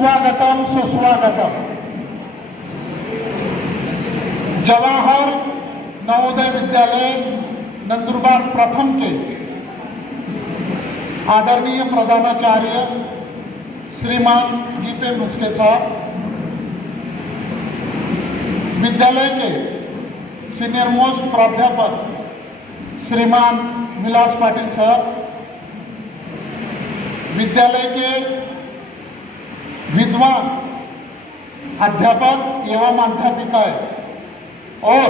सुस्वागतम सुस्वागतम। जवाहर नवोदय विद्यालय नंदुरबार प्रथम के आदरणीय प्रधानाचार्य श्रीमान जी.पे. मुस्के साहब, विद्यालय के सीनियर मोस्ट प्राध्यापक श्रीमान विलास पाटिल साहब, विद्यालय के विद्वान अध्यापक एवं अध्यापिकाएं और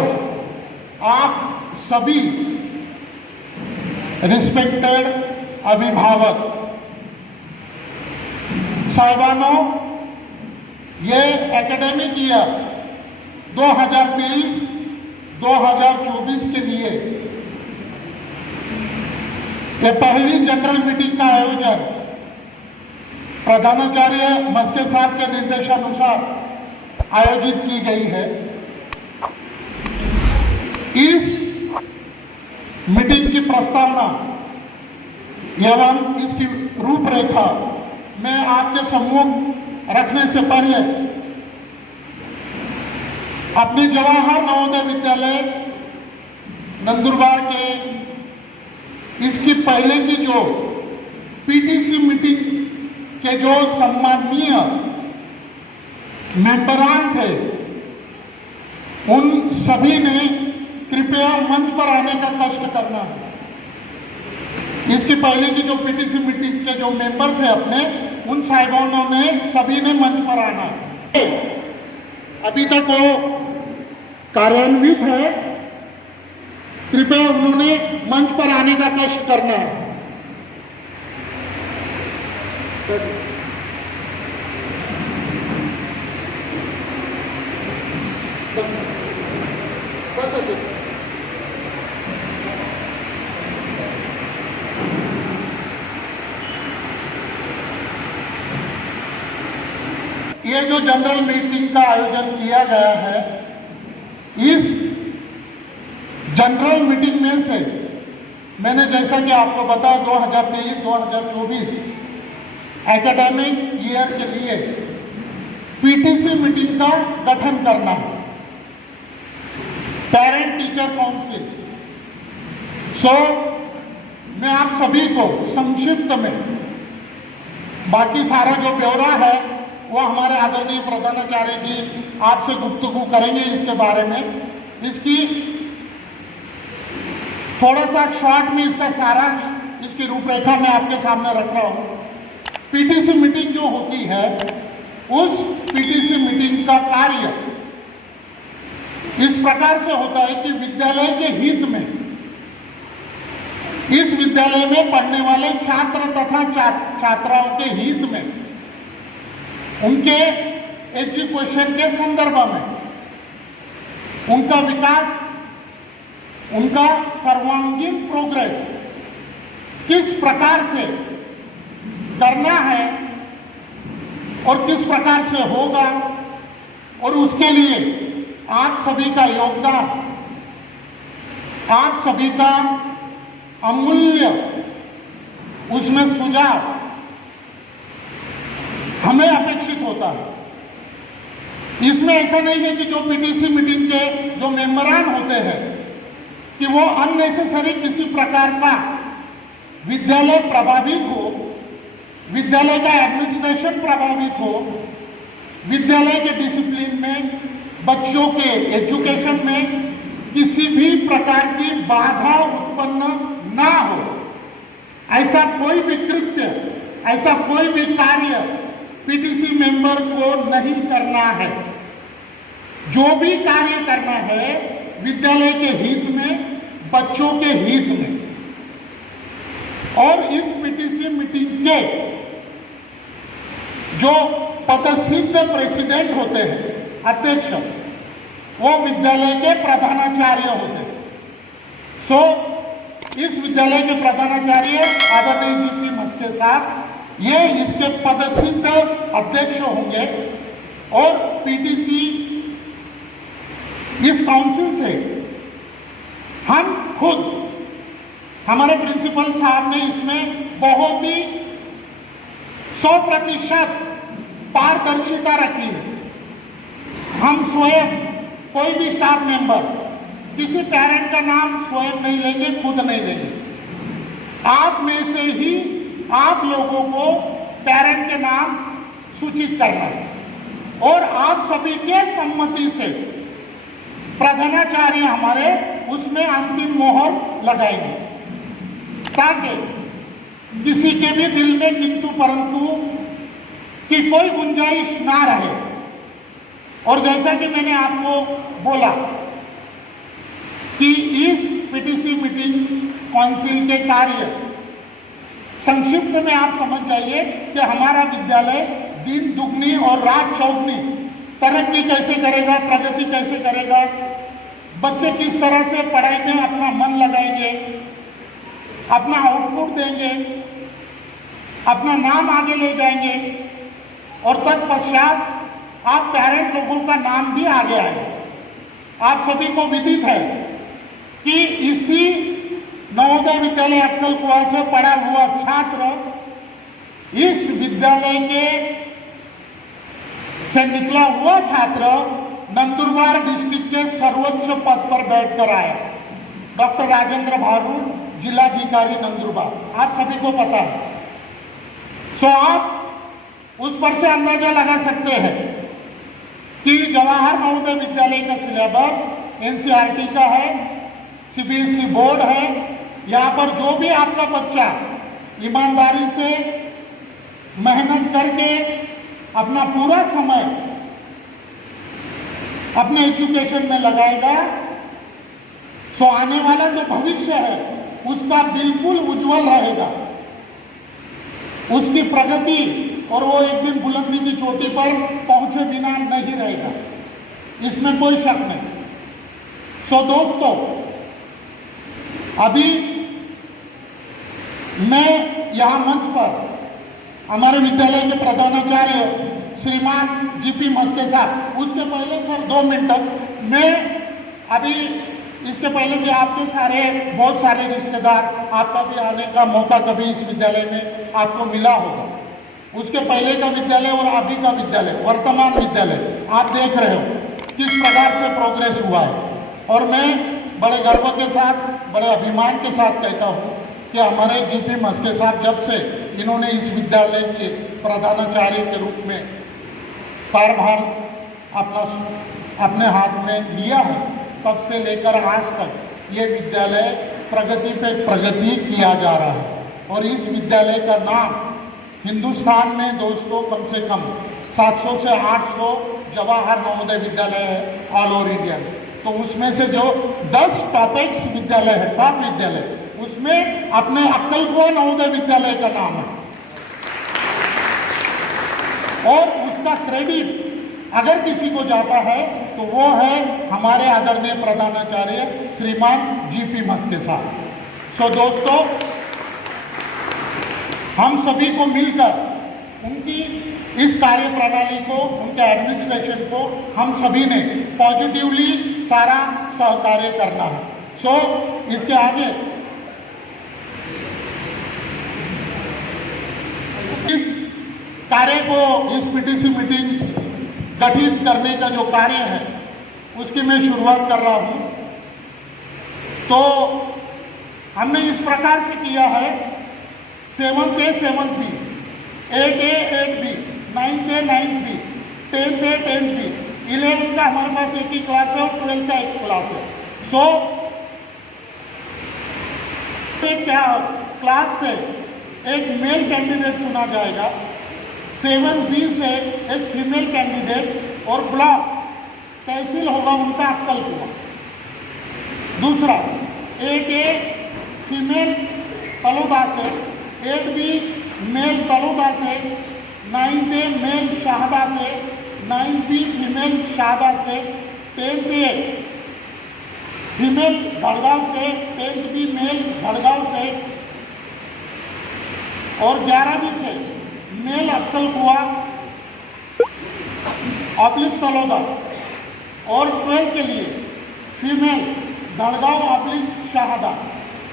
आप सभी रिस्पेक्टेड अभिभावक साहिबानों, ये एकेडमिक ईयर 2023-2024 के लिए ये पहली जनरल मीटिंग का आयोजन प्रधानाचार्य मस्के साहब के निर्देशानुसार आयोजित की गई है। इस मीटिंग की प्रस्तावना एवं इसकी रूपरेखा मैं आपके सम्मुख रखने से पहले अपने जवाहर नवोदय विद्यालय नंदुरबार के इसकी पहले की जो पीटीसी मीटिंग के जो सम्माननीय मेंबरान थे, उन सभी ने कृपया मंच पर आने का कष्ट करना है। इसकी पहले की जो पीटीसी मीटिंग के जो मेंबर थे अपने, उन साहिबानों ने सभी ने मंच पर आना है। अभी तक वो कार्यान्वित है, कृपया उन्होंने मंच पर आने का कष्ट करना है। ये जो जनरल मीटिंग का आयोजन किया गया है, इस जनरल मीटिंग में से मैंने जैसा कि आपको बताया 2023-2024 एकेडमिक ईयर के लिए पीटीसी मीटिंग का गठन करना है, पेरेंट टीचर काउंसिल। मैं आप सभी को संक्षिप्त में, बाकी सारा जो ब्यौरा है वो हमारे आदरणीय प्रधानाचार्य जी आपसे गुफ्तगू करेंगे इसके बारे में। इसकी थोड़ा सा शॉर्ट में इसका सारा इसकी रूपरेखा मैं आपके सामने रख रहा हूँ। पीटीसी मीटिंग जो होती है, उस पीटीसी मीटिंग का कार्य इस प्रकार से होता है कि विद्यालय के हित में, इस विद्यालय में पढ़ने वाले छात्र तथा छात्राओं के हित में, उनके एजुकेशन के संदर्भ में, उनका विकास, उनका सर्वांगीण प्रोग्रेस किस प्रकार से करना है और किस प्रकार से होगा, और उसके लिए आप सभी का योगदान, आप सभी का अमूल्य उसमें सुझाव हमें अपेक्षित होता है। इसमें ऐसा नहीं है कि जो पीटीसी मीटिंग के जो मेंबरान होते हैं कि वो अननेसेसरी किसी प्रकार का विद्यालय प्रभावित हो, विद्यालय का एडमिनिस्ट्रेशन प्रभावित हो, विद्यालय के डिसिप्लिन में, बच्चों के एजुकेशन में किसी भी प्रकार की बाधा उत्पन्न ना हो, ऐसा कोई भी कृत्य, ऐसा कोई भी कार्य पीटीसी मेंबर को नहीं करना है। जो भी कार्य करना है विद्यालय के हित में, बच्चों के हित में। और इस पीटीसी मीटिंग के जो पदसिद्ध प्रेसिडेंट होते हैं, अध्यक्ष, वो विद्यालय के प्रधानाचार्य होते हैं। इस विद्यालय के प्रधानाचार्य आदरणीय जी.पे. मुस्के साहब, ये इसके पदसिद्ध अध्यक्ष होंगे। और पीटीसी इस काउंसिल से हम खुद, हमारे प्रिंसिपल साहब ने इसमें बहुत ही 100% पारदर्शिता रखी है। हम स्वयं कोई भी स्टाफ मेंबर किसी पेरेंट का नाम स्वयं नहीं लेंगे, खुद नहीं लेंगे। आप में से ही आप लोगों को पेरेंट के नाम सूचित करना है और आप सभी के सम्मति से प्रधानाचार्य हमारे उसमें अंतिम मोहर लगाएंगे, ताकि किसी के भी दिल में किंतु परंतु की कोई गुंजाइश ना रहे। और जैसा कि मैंने आपको बोला कि इस पीटीसी मीटिंग काउंसिल के कार्य संक्षिप्त में आप समझ जाइए कि हमारा विद्यालय दिन दुगनी और रात चौगनी तरक्की कैसे करेगा, प्रगति कैसे करेगा, बच्चे किस तरह से पढ़ाई में अपना मन लगाएंगे, अपना आउटपुट देंगे, अपना नाम आगे ले जाएंगे और तत्पश्चात आप पेरेंट लोगों का नाम भी आगे आए। आप सभी को विदित है कि इसी नवोदय विद्यालय अक्कलकुआ से पढ़ा हुआ छात्र इस विद्यालय के से निकला हुआ छात्र नंदुरबार डिस्ट्रिक्ट के सर्वोच्च पद पर बैठकर आया। डॉक्टर राजेंद्र भारू, जिलाधिकारी नंदुरबार, आप सभी को पता है। सो आप उस पर से अंदाजा लगा सकते हैं कि जवाहर नवोदय विद्यालय का सिलेबस एनसीईआरटी का है, सीबीएसई बोर्ड है। यहाँ पर जो भी आपका बच्चा ईमानदारी से मेहनत करके अपना पूरा समय अपने एजुकेशन में लगाएगा, सो आने वाला जो भविष्य है उसका बिल्कुल उज्जवल रहेगा। उसकी प्रगति और वो एक दिन बुलंदी की चोटी पर पहुंचे बिना नहीं रहेगा, इसमें कोई शक नहीं। सो दोस्तों, अभी मैं यहाँ मंच पर हमारे विद्यालय के प्रधानाचार्य श्रीमान जीपी मस्के साहब, उसके पहले सर 2 मिनट तक मैं अभी इसके पहले भी आपके सारे बहुत सारे रिश्तेदार, आपका भी आने का मौका कभी इस विद्यालय में आपको मिला होगा। उसके पहले का विद्यालय और अभी का विद्यालय, वर्तमान विद्यालय आप देख रहे हो किस प्रकार से प्रोग्रेस हुआ है। और मैं बड़े गर्व के साथ, बड़े अभिमान के साथ कहता हूँ कि हमारे जीपी मस्के साहब जब से इन्होंने इस विद्यालय के प्रधानाचार्य के रूप में कार्यभार अपने हाथ में लिया है, तब से लेकर आज तक ये विद्यालय प्रगति पे प्रगति किया जा रहा है। और इस विद्यालय का नाम हिंदुस्तान में दोस्तों कम से कम 700 से 800 जवाहर नवोदय विद्यालय है ऑल ओवर इंडिया में। तो उसमें से जो 10 टॉपिक्स विद्यालय है, टॉप विद्यालय, उसमें अपने अक्कलकुआ नवोदय विद्यालय का नाम है। और उसका क्रेडिट अगर किसी को जाता है तो वो है हमारे आदरणीय प्रधानाचार्य श्रीमान जीपी मस्के साहब। सो दोस्तों, हम सभी को मिलकर उनकी इस कार्य प्रणाली को, उनके एडमिनिस्ट्रेशन को हम सभी ने पॉजिटिवली सारा सहकार्य करना है। सो इसके आगे इस कार्य को, इस पीटीसी मीटिंग गठित करने का जो कार्य है उसकी मैं शुरुआत कर रहा हूँ। तो हमने इस प्रकार से किया है 7th A 7th B, 8th A 8th B, 9th A 9th B, 10th A 10th B, 11th का हमारे पास एक ही क्लास है और 12th का एक क्लास है। सो क्या क्लास से एक मेल कैंडिडेट चुना जाएगा, 7th B से एक फीमेल कैंडिडेट और ब्लॉक तहसील होगा उनका अक्कलकुआ। दूसरा 8th A फीमेल तलोदा से, 8th B मेल तलोदा से, 9th A मेल शाहदा से, 9th B फीमेल शाहदा से, 10th A फीमेल भड़गांव से, 10th B मेल भड़गांव से और 11वीं से मेल अक्कलकुआ ऑब्लिक तलोदा और 12 के लिए फीमेल धड़गांव ऑब्लिक शाहदा।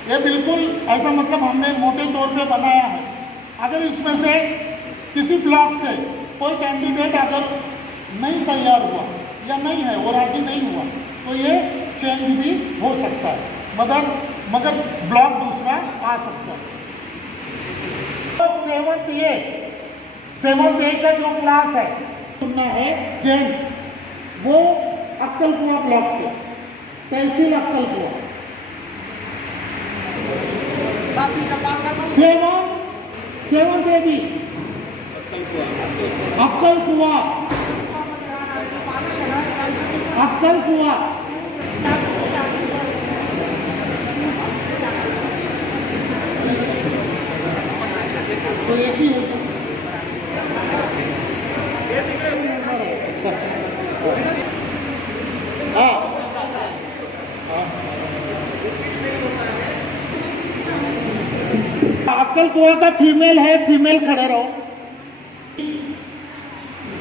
ये बिल्कुल ऐसा मतलब हमने मोटे तौर पे बनाया है। अगर इसमें से किसी ब्लॉक से कोई कैंडिडेट अगर नहीं तैयार हुआ या नहीं है और राजी नहीं हुआ तो ये चेंज भी हो सकता है, मगर ब्लॉक दूसरा आ सकता है। तो 7th A का जो क्लास है सुनना है जेंट्स, वो अक्कलकुआ block say, tehsil अक्कलकुआ। 7th A भी अक्कलकुआ तो एक ही होता अक्कलकुआ का फीमेल है, फीमेल खड़े रहो।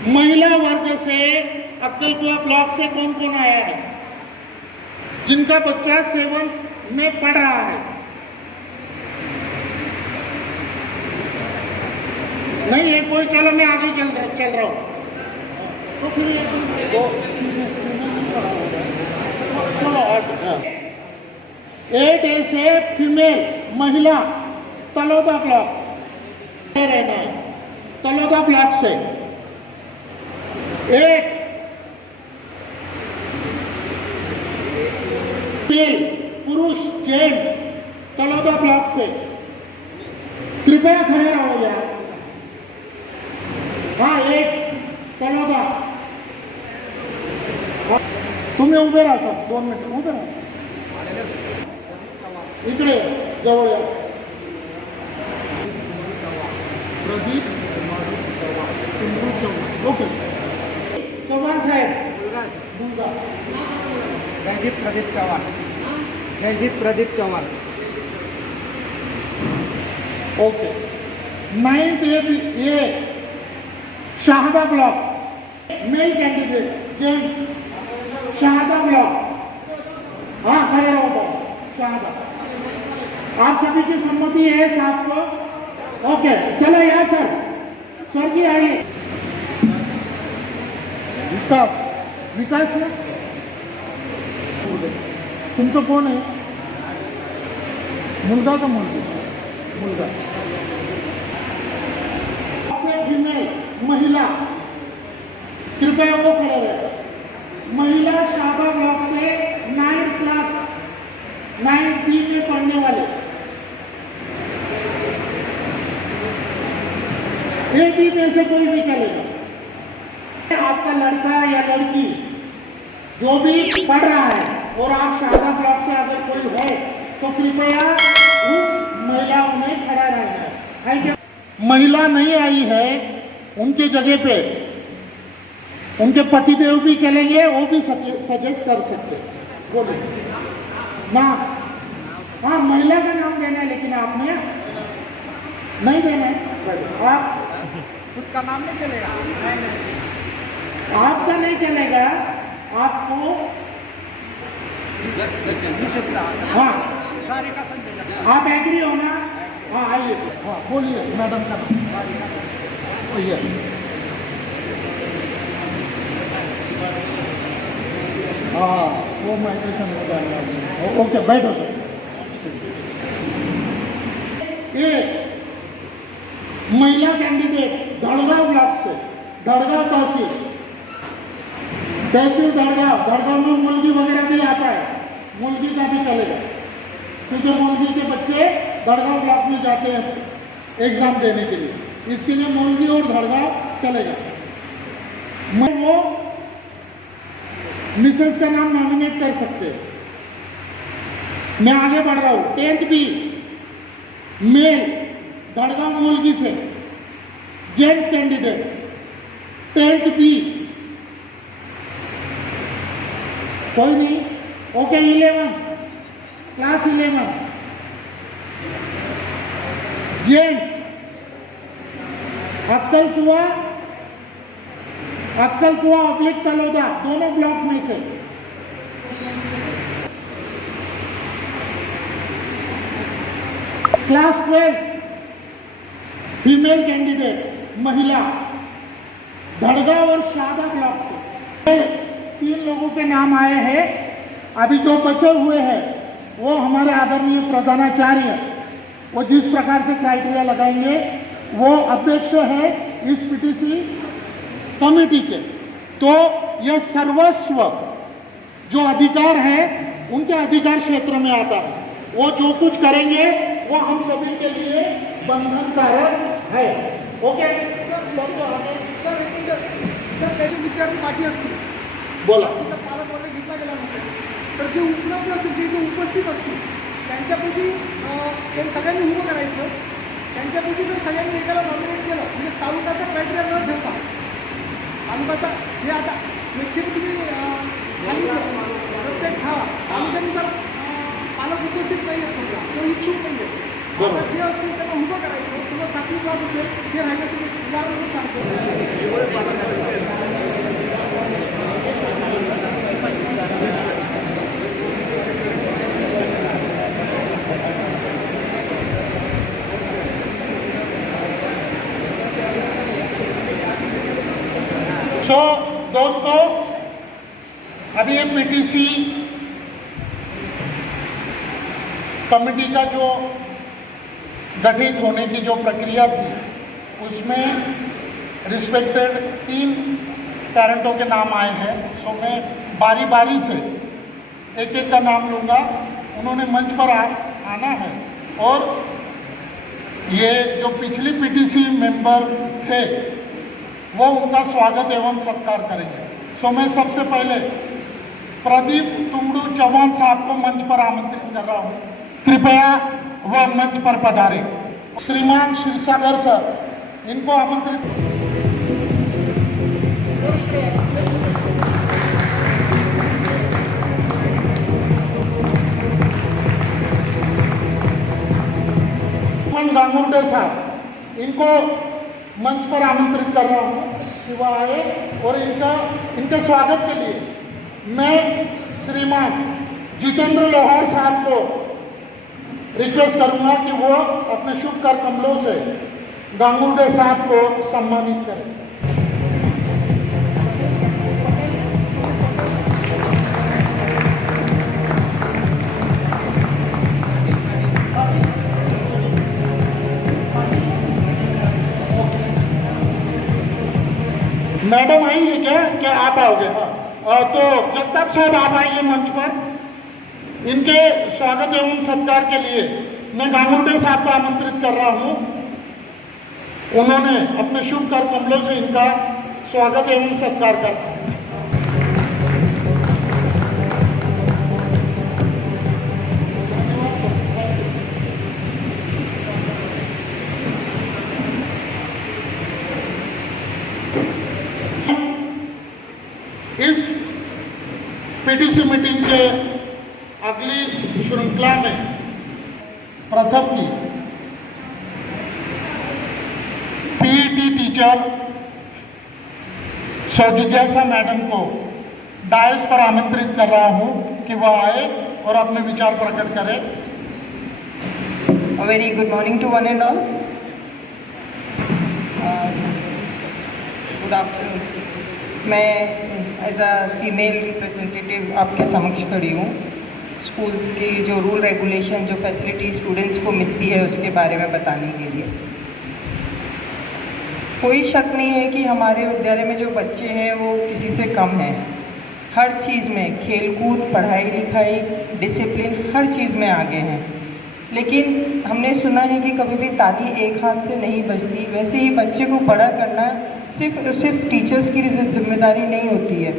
महिला वर्ग से अक्कलकुआ ब्लॉक से कौन कौन आया है जिनका बच्चा 7th में पढ़ रहा है? नहीं है कोई? चलो मैं आगे चल रहा हूँ। तो फिर चलो 8 A से फीमेल महिला तलोदा ब्लॉक रहना है, तलोदा ब्लॉक से 8 मेल पुरुष जेंट्स तलोदा ब्लॉक से कृपया खड़े रहो यार। हाँ 8 तलोदा, तुम्ही उभे राहा सर, 2 मिनिट उभे राहा इकडे जवळ या। प्रदीप ओके, चव्हाण साहेब मुलगा Jaydeep Pradeep Chavan okay. 9th A Shahada block male candidate gents Shahada block. हाँ खड़े रहो शहादा। आप सभी की सम्मति है साहब को? ओके चलो यार सर जी आइए। विकास ना तुमचं कोण आहे? मुलगा का मुलगी? मुलगा। फीमेल महिला कृपया वो खड़े रहे। महिला शादा ब्लॉक से 9th क्लास 9th B में पढ़ने वाले। A B में से कोई भी चलेगा। आपका लड़का या लड़की जो भी पढ़ रहा है और आप शादा ब्लॉक से अगर कोई है तो कृपया उस महिलाओं में खड़ा रहना है क्या? महिला नहीं आई है उनके जगह पे उनके पतिदेव भी चलेंगे, वो भी सजेस्ट कर सकते। बोलिए ना। हाँ महिला का नाम देना है लेकिन आपने नहीं देना है। आप खुद का नाम नहीं चलेगा? आपका नहीं चलेगा, आपको हाँ सारे का संदेश। आप एग्री हो ना? हाँ आइए। हाँ बोलिए मैडम का नाम। भैया हाँ वो माइग्रेशन हो जाएगा। ओके बैठो सर। ये महिला कैंडिडेट धड़गांव ब्लॉक से, धड़गांव तहसील धड़गांव में मुलगी वगैरह भी आता है, मुलगी का भी चलेगा क्योंकि मुलगी के बच्चे धड़गांव ब्लॉक में जाते हैं एग्जाम देने के लिए, इसके लिए मुलगी और धड़गांव चलेगा। वो मिसेस का नाम नॉमिनेट कर सकते हैं। मैं आगे बढ़ रहा हूँ। 10th B मेल धड़गांव मुलगी से जेंट्स कैंडिडेट 10th B कोई नहीं। ओके 11 क्लास 11 जेंट्स अक्कलकुआ ऑब्लिक तलोदा दोनों ब्लॉक में से। क्लास 12 फीमेल कैंडिडेट महिला धड़गांव और शादा ब्लॉक से 3 लोगों के नाम आए हैं। अभी जो बचे हुए हैं वो हमारे आदरणीय प्रधानाचार्य वो जिस प्रकार से क्राइटेरिया लगाएंगे, वो अध्यक्ष है इस पीटीसी कमेटी के, तो यह सर्वस्व जो अधिकार है उनके अधिकार क्षेत्र में आता है। वो जो कुछ करेंगे वो हम सभी के लिए बंधनकारक है। ओके सर सर एक मिनिट सर, त्याचे विद्यार्थी पाठी असतील, बोला। तिचा पालक वगैरे घेतला गेला नसेल तर जे उपलब्ध असतील, जे जे उपस्थित असतील त्यांच्यापैकी ते सगळ्यांनी उभं करायचं। त्यांच्यापैकी जर सगळ्यांनी एकाला नॉमिनेट केलं म्हणजे तालुक्याचा क्रायटेरिया न ठेवता तालुक्याचा जे आता स्वेच्छेने तुम्ही सांगितलं प्रत्येक तालुक्यानुसार पालक उपस्थित नाही आहेत, समजा तो इच्छुक नाही आहे, आता जे असतील त्यांना उभं करायचं। समजा 7वी क्लास असेल, जे राहिले असेल यावरून सांगतो। सो दोस्तों, अभी ये पीटीसी कमेटी का जो गठित होने की जो प्रक्रिया थी उसमें रिस्पेक्टेड 3 पेरेंटों के नाम आए हैं। सो मैं बारी बारी से एक एक का नाम लूँगा, उन्होंने मंच पर आना है और ये जो पिछली पीटीसी मेंबर थे वो उनका स्वागत एवं सत्कार करेंगे। सो मैं सबसे पहले प्रदीप टुमडू चौहान साहब को मंच पर आमंत्रित कर रहा हूँ, कृपया वह मंच पर पधारे। श्रीमान श्रीसागर सर, इनको आमंत्रित। गांगुर्डे साहब, इनको मंच पर आमंत्रित कर रहा हूँ कि वह आए और इनके स्वागत के लिए मैं श्रीमान जितेंद्र लोहार साहब को रिक्वेस्ट करूँगा कि वो अपने शुभ कर कमलों से गांगुर्डे साहब को सम्मानित करें। मैडम आई है क्या आप आओगे? हाँ, तो जगताप साहब आप आइए मंच पर। इनके स्वागत एवं सत्कार के लिए मैं गांगुर्डे साहब को आमंत्रित कर रहा हूँ। उन्होंने अपने शुभ कर कमलों से इनका स्वागत एवं सत्कार कर। इस पीटीसी मीटिंग के अगली श्रृंखला में प्रथम की पीईटी टीचर जिज्ञासा मैडम को डायस पर आमंत्रित कर रहा हूं कि वह आए और अपने विचार प्रकट करें। A very good morning to one and all. Good afternoon. मैं एज अ फीमेल रिप्रेजेंटेटिव आपके समक्ष खड़ी हूँ। स्कूल्स की जो रूल रेगुलेशन, जो फैसिलिटी स्टूडेंट्स को मिलती है उसके बारे में बताने के लिए। कोई शक नहीं है कि हमारे विद्यालय में जो बच्चे हैं वो किसी से कम हैं। हर चीज़ में, खेलकूद, पढ़ाई लिखाई, डिसिप्लिन, हर चीज़ में आगे हैं। लेकिन हमने सुना है कि कभी भी ताली एक हाथ से नहीं बजती। वैसे ही बच्चे को बड़ा करना सिर्फ टीचर्स की जिम्मेदारी नहीं होती है,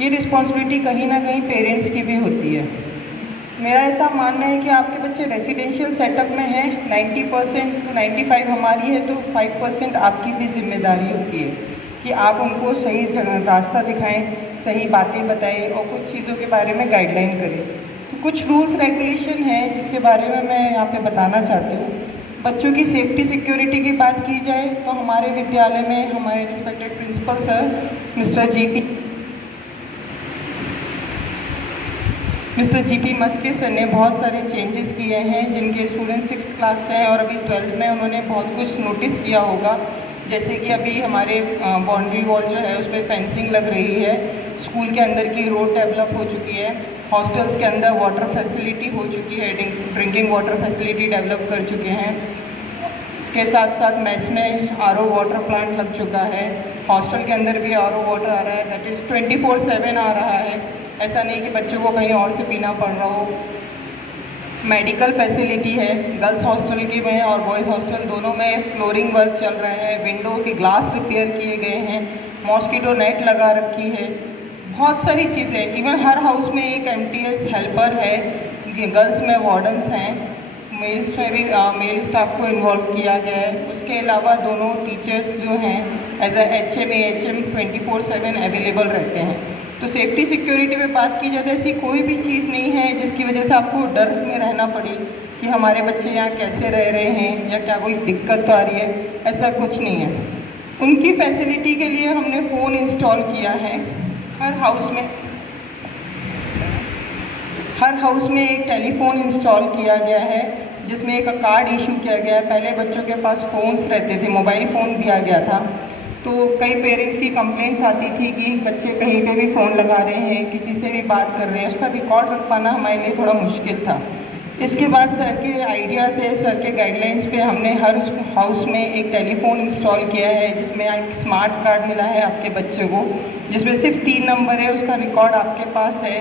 ये रिस्पॉन्सिबिलिटी कहीं ना कहीं पेरेंट्स की भी होती है। मेरा ऐसा मानना है कि आपके बच्चे रेसिडेंशियल सेटअप में हैं, 90% 95 हमारी है, तो 5% आपकी भी जिम्मेदारी होती है कि आप उनको सही रास्ता दिखाएं, सही बातें बताएं और कुछ चीज़ों के बारे में गाइडलाइन करें। तो कुछ रूल्स रेगुलेशन हैं जिसके बारे में मैं यहाँ पे बताना चाहती हूँ। बच्चों की सेफ्टी सिक्योरिटी की बात की जाए तो हमारे विद्यालय में हमारे respected principal sir mister GP Maske sir ने बहुत सारे चेंजेस किए हैं, जिनके स्टूडेंट 6th क्लास से हैं और अभी 12th में उन्होंने बहुत कुछ नोटिस किया होगा। जैसे कि अभी हमारे बाउंड्री वॉल जो है उस पर फेंसिंग लग रही है, स्कूल के अंदर की रोड डेवलप हो चुकी है, हॉस्टल्स के अंदर वाटर फैसिलिटी हो चुकी है, ड्रिंकिंग वाटर फैसिलिटी डेवलप कर चुके हैं। इसके साथ साथ मेस में आरओ वाटर प्लांट लग चुका है, हॉस्टल के अंदर भी आरओ वाटर आ रहा है, दैट इज़ 24/7 आ रहा है। ऐसा नहीं कि बच्चों को कहीं और से पीना पड़ रहा हो। मेडिकल फैसिलिटी है, गर्ल्स हॉस्टल की में और बॉयज़ हॉस्टल दोनों में फ्लोरिंग वर्क चल रहा है, विंडो के ग्लास रिपेयर किए गए हैं, मॉस्किटो नेट लगा रखी है, बहुत सारी चीज़ें। इवन हर हाउस में एक MTS हेल्पर है, गर्ल्स में वार्डन्स हैं, मेल्स में भी मेल स्टाफ को इन्वॉल्व किया गया है। उसके अलावा दोनों टीचर्स जो हैं as a HM AHM 24/7 available रहते हैं। तो सेफ्टी सिक्योरिटी में बात की जाए तो ऐसी कोई भी चीज़ नहीं है जिसकी वजह से आपको डर में रहना पड़े कि हमारे बच्चे यहाँ कैसे रह रहे हैं या क्या कोई दिक्कत तो आ रही है, ऐसा कुछ नहीं है। उनकी फैसिलिटी के लिए हमने फ़ोन इंस्टॉल किया है। हर हाउस में एक टेलीफोन इंस्टॉल किया गया है जिसमें एक कार्ड इशू किया गया है। पहले बच्चों के पास फ़ोन्स रहते थे, मोबाइल फ़ोन दिया गया था, तो कई पेरेंट्स की कंप्लेंट्स आती थी कि बच्चे कहीं पे भी फ़ोन लगा रहे हैं, किसी से भी बात कर रहे हैं, उसका रिकॉर्ड रख पाना हमारे लिए थोड़ा मुश्किल था। इसके बाद सर के आइडिया से, सर के गाइडलाइंस पे हमने हर हाउस में एक टेलीफोन इंस्टॉल किया है जिसमें एक स्मार्ट कार्ड मिला है आपके बच्चे को, जिसमें सिर्फ 3 नंबर है, उसका रिकॉर्ड आपके पास है।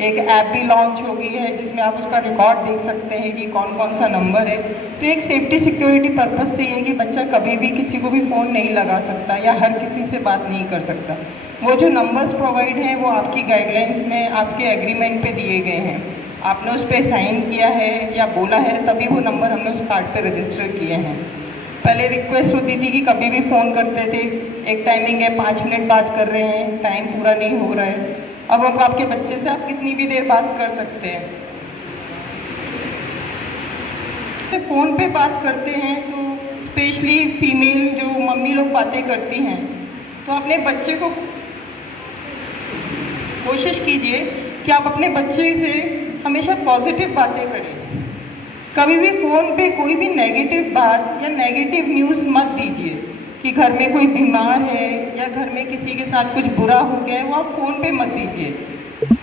एक ऐप भी लॉन्च हो गई है जिसमें आप उसका रिकॉर्ड देख सकते हैं कि कौन कौन सा नंबर है। तो एक सेफ्टी सिक्योरिटी पर्पज़ से ये कि बच्चा कभी भी किसी को भी फ़ोन नहीं लगा सकता या हर किसी से बात नहीं कर सकता। वो जो नंबर्स प्रोवाइड हैं वो आपकी गाइडलाइंस में, आपके एग्रीमेंट पे दिए गए हैं, आपने उस पर साइन किया है या बोला है तभी वो नंबर हमने उस कार्ड पे रजिस्टर किए हैं। पहले रिक्वेस्ट होती थी कि कभी भी फ़ोन करते थे, एक टाइमिंग है 5 मिनट बात कर रहे हैं, टाइम पूरा नहीं हो रहा है। अब आपके बच्चे से आप कितनी भी देर बात कर सकते हैं। फ़ोन पे बात करते हैं तो स्पेशली फीमेल जो मम्मी लोग बातें करती हैं, तो अपने बच्चे को कोशिश कीजिए कि आप अपने बच्चे से हमेशा पॉजिटिव बातें करें। कभी भी फ़ोन पे कोई भी नेगेटिव बात या नेगेटिव न्यूज़ मत दीजिए कि घर में कोई बीमार है या घर में किसी के साथ कुछ बुरा हो गया है, वो आप फ़ोन पे मत दीजिए।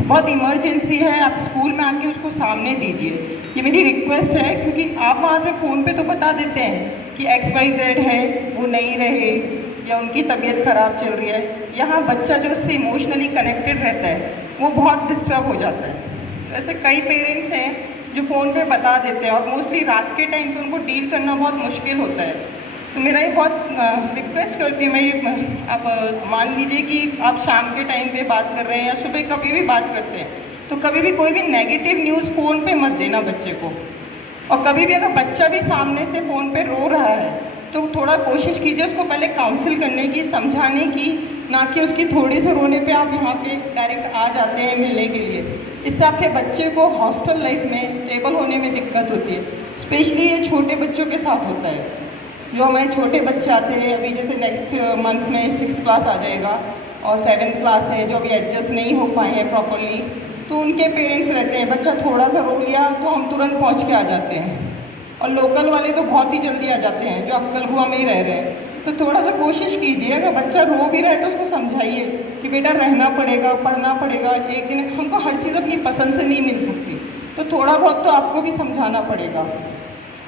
बहुत इमरजेंसी है, आप स्कूल में आके उसको सामने दीजिए, ये मेरी रिक्वेस्ट है। क्योंकि आप वहाँ से फ़ोन पे तो बता देते हैं कि XYZ है, वो नहीं रहे या उनकी तबीयत ख़राब चल रही है, यहाँ बच्चा जो उससे इमोशनली कनेक्टेड रहता है वो बहुत डिस्टर्ब हो जाता है। ऐसे कई पेरेंट्स हैं जो फ़ोन पे बता देते हैं और मोस्टली रात के टाइम पे उनको डील करना बहुत मुश्किल होता है। तो मेरा ये बहुत रिक्वेस्ट करती हूँ मैं, ये आप मान लीजिए कि आप शाम के टाइम पे बात कर रहे हैं या सुबह कभी भी बात करते हैं, तो कभी भी कोई भी नेगेटिव न्यूज़ फ़ोन पे मत देना बच्चे को। और कभी भी अगर बच्चा भी सामने से फ़ोन पे रो रहा है तो थोड़ा कोशिश कीजिए उसको पहले काउंसिल करने की, समझाने की, ना कि उसकी थोड़ी से रोने पे आप यहाँ पे डायरेक्ट आ जाते हैं मिलने के लिए। इससे आपके बच्चे को हॉस्टल लाइफ में स्टेबल होने में दिक्कत होती है। स्पेशली ये छोटे बच्चों के साथ होता है। जो हमारे छोटे बच्चे आते हैं, अभी जैसे नेक्स्ट मंथ में 6th क्लास आ जाएगा और 7th क्लास है जो अभी एडजस्ट नहीं हो पाए हैं प्रॉपरली, तो उनके पेरेंट्स रहते हैं, बच्चा थोड़ा सा रो लिया तो हम तुरंत पहुंच के आ जाते हैं। और लोकल वाले तो बहुत ही जल्दी आ जाते हैं जो अक्कलकुआ में ही रह रहे हैं। तो थोड़ा सा कोशिश कीजिए, अगर बच्चा रो भी रहा है तो उसको समझाइए कि बेटा रहना पड़ेगा, पढ़ना पड़ेगा, एक दिन हमको हर चीज़ अपनी पसंद से नहीं मिल सकती, तो थोड़ा बहुत तो आपको भी समझाना पड़ेगा।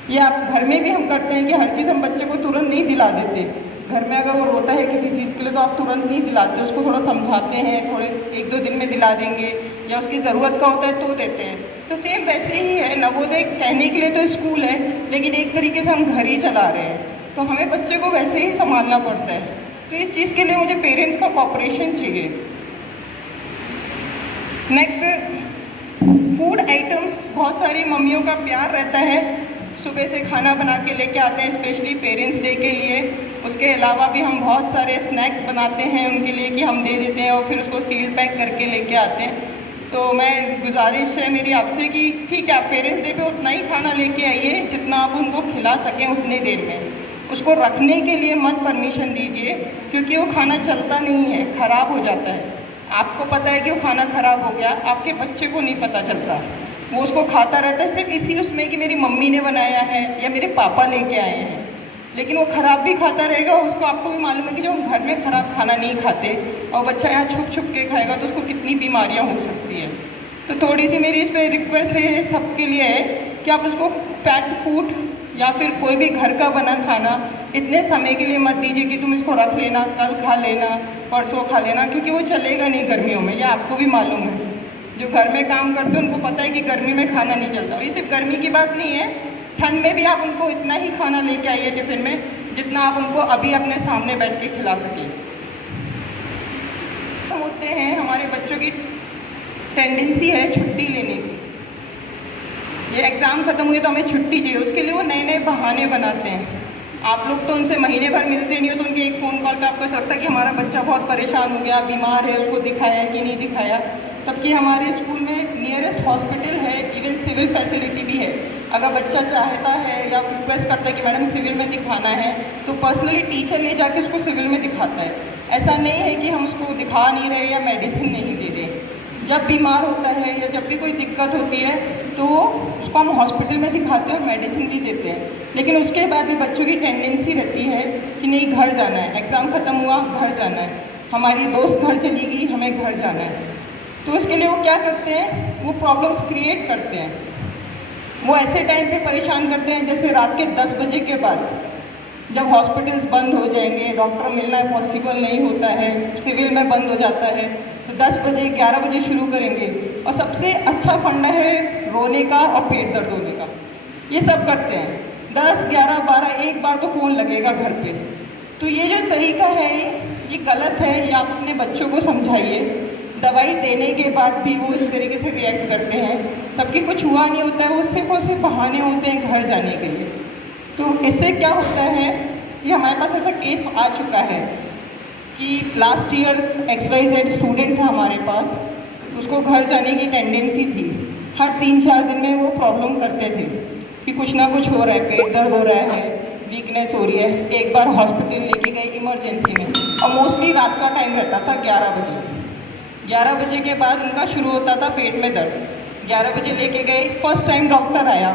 ये आप घर में भी हम करते हैं कि हर चीज़ हम बच्चे को तुरंत नहीं दिला देते। घर में अगर वो रोता है किसी चीज़ के लिए तो आप तुरंत नहीं दिलाते, उसको थोड़ा समझाते हैं, थोड़े 1-2 दिन में दिला देंगे या उसकी ज़रूरत का होता है तो देते हैं। तो सेम वैसे ही है, नवोदय कहने के लिए तो स्कूल है लेकिन एक तरीके से हम घर ही चला रहे हैं, तो हमें बच्चे को वैसे ही संभालना पड़ता है। तो इस चीज़ के लिए मुझे पेरेंट्स का कोऑपरेशन चाहिए। नेक्स्ट, फूड आइटम्स, बहुत सारी मम्मियों का प्यार रहता है, सुबह से खाना बना के लेके आते हैं स्पेशली पेरेंट्स डे के लिए। उसके अलावा भी हम बहुत सारे स्नैक्स बनाते हैं उनके लिए कि हम दे देते हैं और फिर उसको सील पैक करके लेके आते हैं। तो मैं गुजारिश है मेरी आपसे कि ठीक है, आप पेरेंट्स डे पे उतना ही खाना लेके आइए जितना आप उनको खिला सकें उतनी देर में। उसको रखने के लिए मत परमिशन दीजिए क्योंकि वो खाना चलता नहीं है, ख़राब हो जाता है। आपको पता है कि वो खाना ख़राब हो गया, आपके बच्चे को नहीं पता चलता, वो उसको खाता रहता है सिर्फ इसी उसमें कि मेरी मम्मी ने बनाया है या मेरे पापा लेके आए हैं। लेकिन वो ख़राब भी खाता रहेगा। उसको आपको भी मालूम है कि जब हम घर में ख़राब खाना नहीं खाते और बच्चा यहाँ छुप छुप के खाएगा तो उसको कितनी बीमारियाँ हो सकती है। तो थोड़ी सी मेरी इस पर रिक्वेस्ट है सबके लिए है कि आप उसको पैक्ड फूड या फिर कोई भी घर का बना खाना इतने समय के लिए मत दीजिए कि तुम इसको रख लेना, कल खा लेना, परसों खा लेना, क्योंकि वो चलेगा नहीं गर्मियों में। यह आपको भी मालूम है, जो घर में काम करते हैं उनको पता है कि गर्मी में खाना नहीं चलता। और ये सिर्फ गर्मी की बात नहीं है, ठंड में भी आप उनको इतना ही खाना लेके आइए टिफ़िन में जितना आप उनको अभी अपने सामने बैठ के खिला सकें। होते हैं हमारे बच्चों की टेंडेंसी है छुट्टी लेने की। ये एग्ज़ाम ख़त्म हुए तो हमें छुट्टी चाहिए, उसके लिए वो नए नए बहाने बनाते हैं। आप लोग तो उनसे महीने भर मिलते नहीं हो, तो उनके एक फ़ोन कॉल पे आपको ऐसा लगता है कि हमारा बच्चा बहुत परेशान हो गया, बीमार है, उसको दिखाया कि नहीं दिखाया। तबकि हमारे स्कूल में नियरेस्ट हॉस्पिटल है, इवन सिविल फैसिलिटी भी है। अगर बच्चा चाहता है या रिक्वेस्ट करता है कि मैडम सिविल में दिखाना है, तो पर्सनली टीचर ले जाके उसको सिविल में दिखाता है। ऐसा नहीं है कि हम उसको दिखा नहीं रहे या मेडिसिन नहीं दे रहे। जब बीमार होता है या जब भी कोई दिक्कत होती है तो उसको हम हॉस्पिटल में दिखाते हैं और मेडिसिन भी देते हैं। लेकिन उसके बाद भी बच्चों की टेंडेंसी रहती है कि नहीं घर जाना है, एग्ज़ाम ख़त्म हुआ घर जाना है, हमारी दोस्त घर चली गई हमें घर जाना है। तो उसके लिए वो क्या करते हैं, वो प्रॉब्लम्स क्रिएट करते हैं। वो ऐसे टाइम पे परेशान करते हैं जैसे रात के 10 बजे के बाद, जब हॉस्पिटल्स बंद हो जाएंगे, डॉक्टर मिलना पॉसिबल नहीं होता है, सिविल में बंद हो जाता है, तो 10 बजे 11 बजे शुरू करेंगे। और सबसे अच्छा फंडा है रोने का और पेट दर्द होने का। ये सब करते हैं 10, 11, 12, एक बार तो फ़ोन लगेगा घर पे। तो ये जो तरीका है ये गलत है, ये आप अपने बच्चों को समझाइए। दवाई देने के बाद भी वो इस तरीके से रिएक्ट करते हैं, तबकि कुछ हुआ नहीं होता है, वो सिर्फ और सिर्फ बहाने होते हैं घर जाने के लिए। तो इससे क्या होता है कि हमारे पास ऐसा केस आ चुका है कि लास्ट ईयर XYZ स्टूडेंट था हमारे पास, उसको घर जाने की टेंडेंसी थी। हर 3-4 दिन में वो प्रॉब्लम करते थे कि कुछ ना कुछ हो रहा है, पेट दर्द हो रहा है, वीकनेस हो रही है। एक बार हॉस्पिटल लेके गए इमरजेंसी में, और मोस्टली रात का टाइम रहता था 11 बजे। 11 बजे के बाद उनका शुरू होता था पेट में दर्द। 11 बजे लेके गए, फर्स्ट टाइम डॉक्टर आया,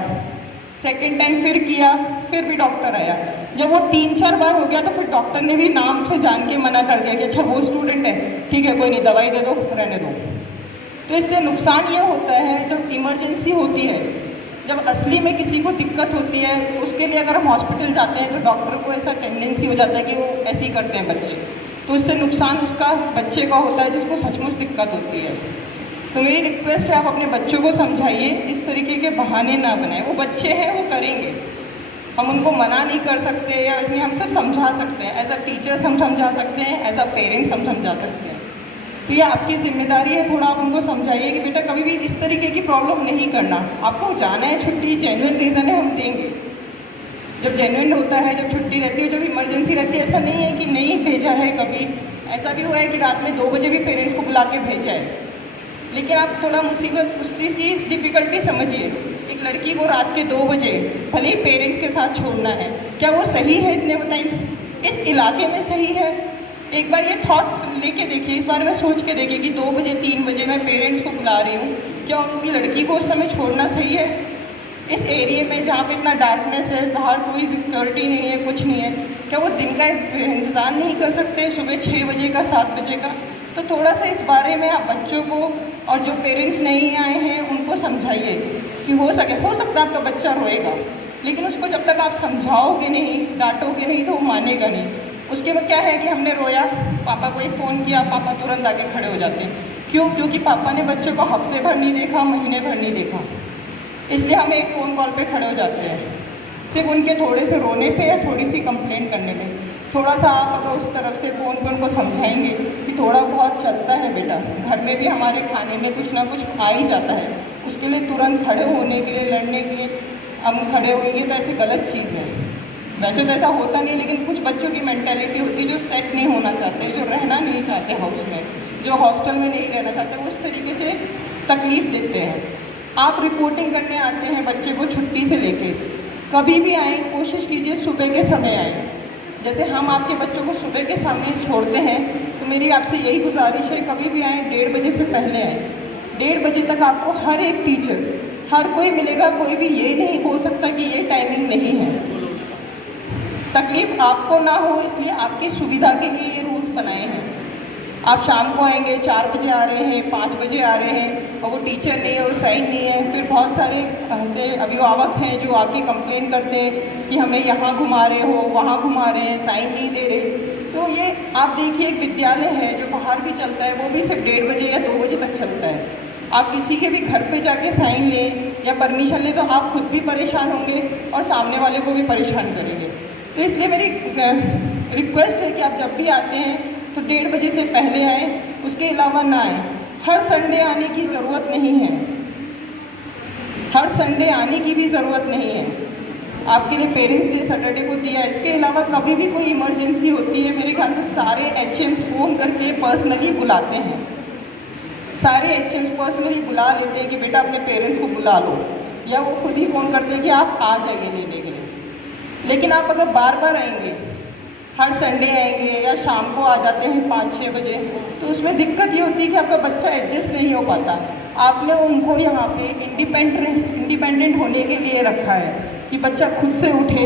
सेकेंड टाइम फिर किया, फिर भी डॉक्टर आया। जब वो 3-4 बार हो गया तो फिर डॉक्टर ने भी नाम से जान के मना कर दिया कि अच्छा वो स्टूडेंट है, ठीक है कोई नहीं, दवाई दे दो, रहने दो। तो इससे नुकसान ये होता है जब इमरजेंसी होती है, जब असली में किसी को दिक्कत होती है, उसके लिए अगर हम हॉस्पिटल जाते हैं तो डॉक्टर को ऐसा टेंडेंसी हो जाता है कि वो ऐसे ही करते हैं बच्चे। तो इससे नुकसान उसका बच्चे का होता है जिसको सचमुच दिक्कत होती है। तो मेरी रिक्वेस्ट है आप अपने बच्चों को समझाइए, इस तरीके के बहाने ना बनाएं। वो बच्चे हैं, वो करेंगे, हम उनको मना नहीं कर सकते, या इसलिए हम सब समझा सकते हैं। एज अ टीचर्स हम समझा सकते हैं, एज अ पेरेंट्स हम समझा सकते हैं। तो ये आपकी जिम्मेदारी है, थोड़ा आप उनको समझाइए कि बेटा कभी भी इस तरीके की प्रॉब्लम नहीं करना। आपको जाना है छुट्टी, जेन्युइन रीज़न है, हम देंगे। जब जेन्युइन होता है, जब छुट्टी रहती है, जब इमरजेंसी रहती है, ऐसा नहीं है कि नहीं भेजा है। कभी ऐसा भी हुआ है कि रात में 2 बजे भी पेरेंट्स को बुला के भेजा है। लेकिन आप थोड़ा मुसीबत उस चीज़ की डिफ़िकल्टी समझिए। एक लड़की को रात के 2 बजे भले ही पेरेंट्स के साथ छोड़ना है, क्या वो सही है इतने टाइम? इस इलाके में सही है? एक बार ये थॉट लेके देखिए, इस बारे में सोच के देखिए कि 2 बजे 3 बजे मैं पेरेंट्स को बुला रही हूँ, क्या उनकी लड़की को उस समय छोड़ना सही है? इस एरिया में जहाँ पे इतना डार्कनेस है, बाहर कोई सिक्योरिटी नहीं है, कुछ नहीं है, क्या वो दिन का इंतज़ार नहीं कर सकते, सुबह 6 बजे का, 7 बजे का? तो थोड़ा सा इस बारे में आप बच्चों को और जो पेरेंट्स नहीं आए हैं उनको समझाइए कि हो सकता है आपका बच्चा रोएगा, लेकिन उसको जब तक आप समझाओगे नहीं, डांटोगे नहीं, तो वो मानेगा नहीं। उसके बाद क्या है कि हमने रोया, पापा को एक फ़ोन किया, पापा तुरंत आके खड़े हो जाते हैं। क्यों? क्योंकि पापा ने बच्चों को हफ्ते भर नहीं देखा, महीने भर नहीं देखा, इसलिए हम एक फ़ोन कॉल पे खड़े हो जाते हैं, सिर्फ उनके थोड़े से रोने पे या थोड़ी सी कंप्लेंट करने में। थोड़ा सा आप अगर उस तरफ से फ़ोन पे उनको समझाएंगे कि थोड़ा बहुत चलता है बेटा, घर में भी हमारे खाने में कुछ ना कुछ आ ही जाता है, उसके लिए तुरंत खड़े होने के लिए, लड़ने के लिए हम खड़े होंगे तो ऐसी गलत चीज़ है। वैसे तो ऐसा होता नहीं, लेकिन कुछ बच्चों की मेंटालिटी होती है जो सेट नहीं होना चाहते, जो रहना नहीं चाहते हाउस में, जो हॉस्टल में नहीं रहना चाहते, वो उस तरीके से तकलीफ़ देते हैं। आप रिपोर्टिंग करने आते हैं बच्चे को छुट्टी से लेके, कभी भी आएँ, कोशिश कीजिए सुबह के समय आएँ। जैसे हम आपके बच्चों को सुबह के सामने छोड़ते हैं, तो मेरी आपसे यही गुजारिश है, कभी भी आएँ 1:30 बजे से पहले आएँ। 1:30 बजे तक आपको हर एक टीचर, हर कोई मिलेगा, कोई भी ये नहीं बोल सकता कि ये टाइमिंग नहीं है। तकलीफ आपको ना हो इसलिए आपकी सुविधा के लिए ये रूल्स बनाए हैं। आप शाम को आएंगे, 4 बजे आ रहे हैं, 5 बजे आ रहे हैं और वो टीचर नहीं है, वो साइन नहीं है। फिर बहुत सारे ऐसे अभिभावक हैं जो आके कंप्लेन करते हैं कि हमें यहाँ घुमा रहे हो, वहाँ घुमा रहे हैं, साइन नहीं दे रहे। तो ये आप देखिए, एक विद्यालय है जो बाहर भी चलता है, वो भी सिर्फ 1:30 बजे या 2 बजे तक चलता है। आप किसी के भी घर पे जाके साइन लें या परमिशन लें तो आप खुद भी परेशान होंगे और सामने वाले को भी परेशान करेंगे। तो इसलिए मेरी रिक्वेस्ट है कि आप जब भी आते हैं तो 1:30 बजे से पहले आएँ, उसके अलावा ना आएँ। हर संडे आने की ज़रूरत नहीं है, हर संडे आने की भी ज़रूरत नहीं है। आपके लिए पेरेंट्स डे सैटरडे को दिया, इसके अलावा कभी भी कोई इमरजेंसी होती है, मेरे ख्याल से सारे HMs फ़ोन करके पर्सनली बुलाते हैं, सारे HMs पर्सनली बुला लेते हैं कि बेटा अपने पेरेंट्स को बुला लो, या वो खुद ही फ़ोन करते हैं कि आप आ जाइए लेने के लिए। लेकिन आप अगर बार बार आएंगे, हर संडे आएंगे या शाम को आ जाते हैं 5-6 बजे, तो उसमें दिक्कत ये होती है कि आपका बच्चा एडजस्ट नहीं हो पाता। आपने उनको यहाँ पे इंडिपेंडेंट होने के लिए रखा है कि बच्चा खुद से उठे,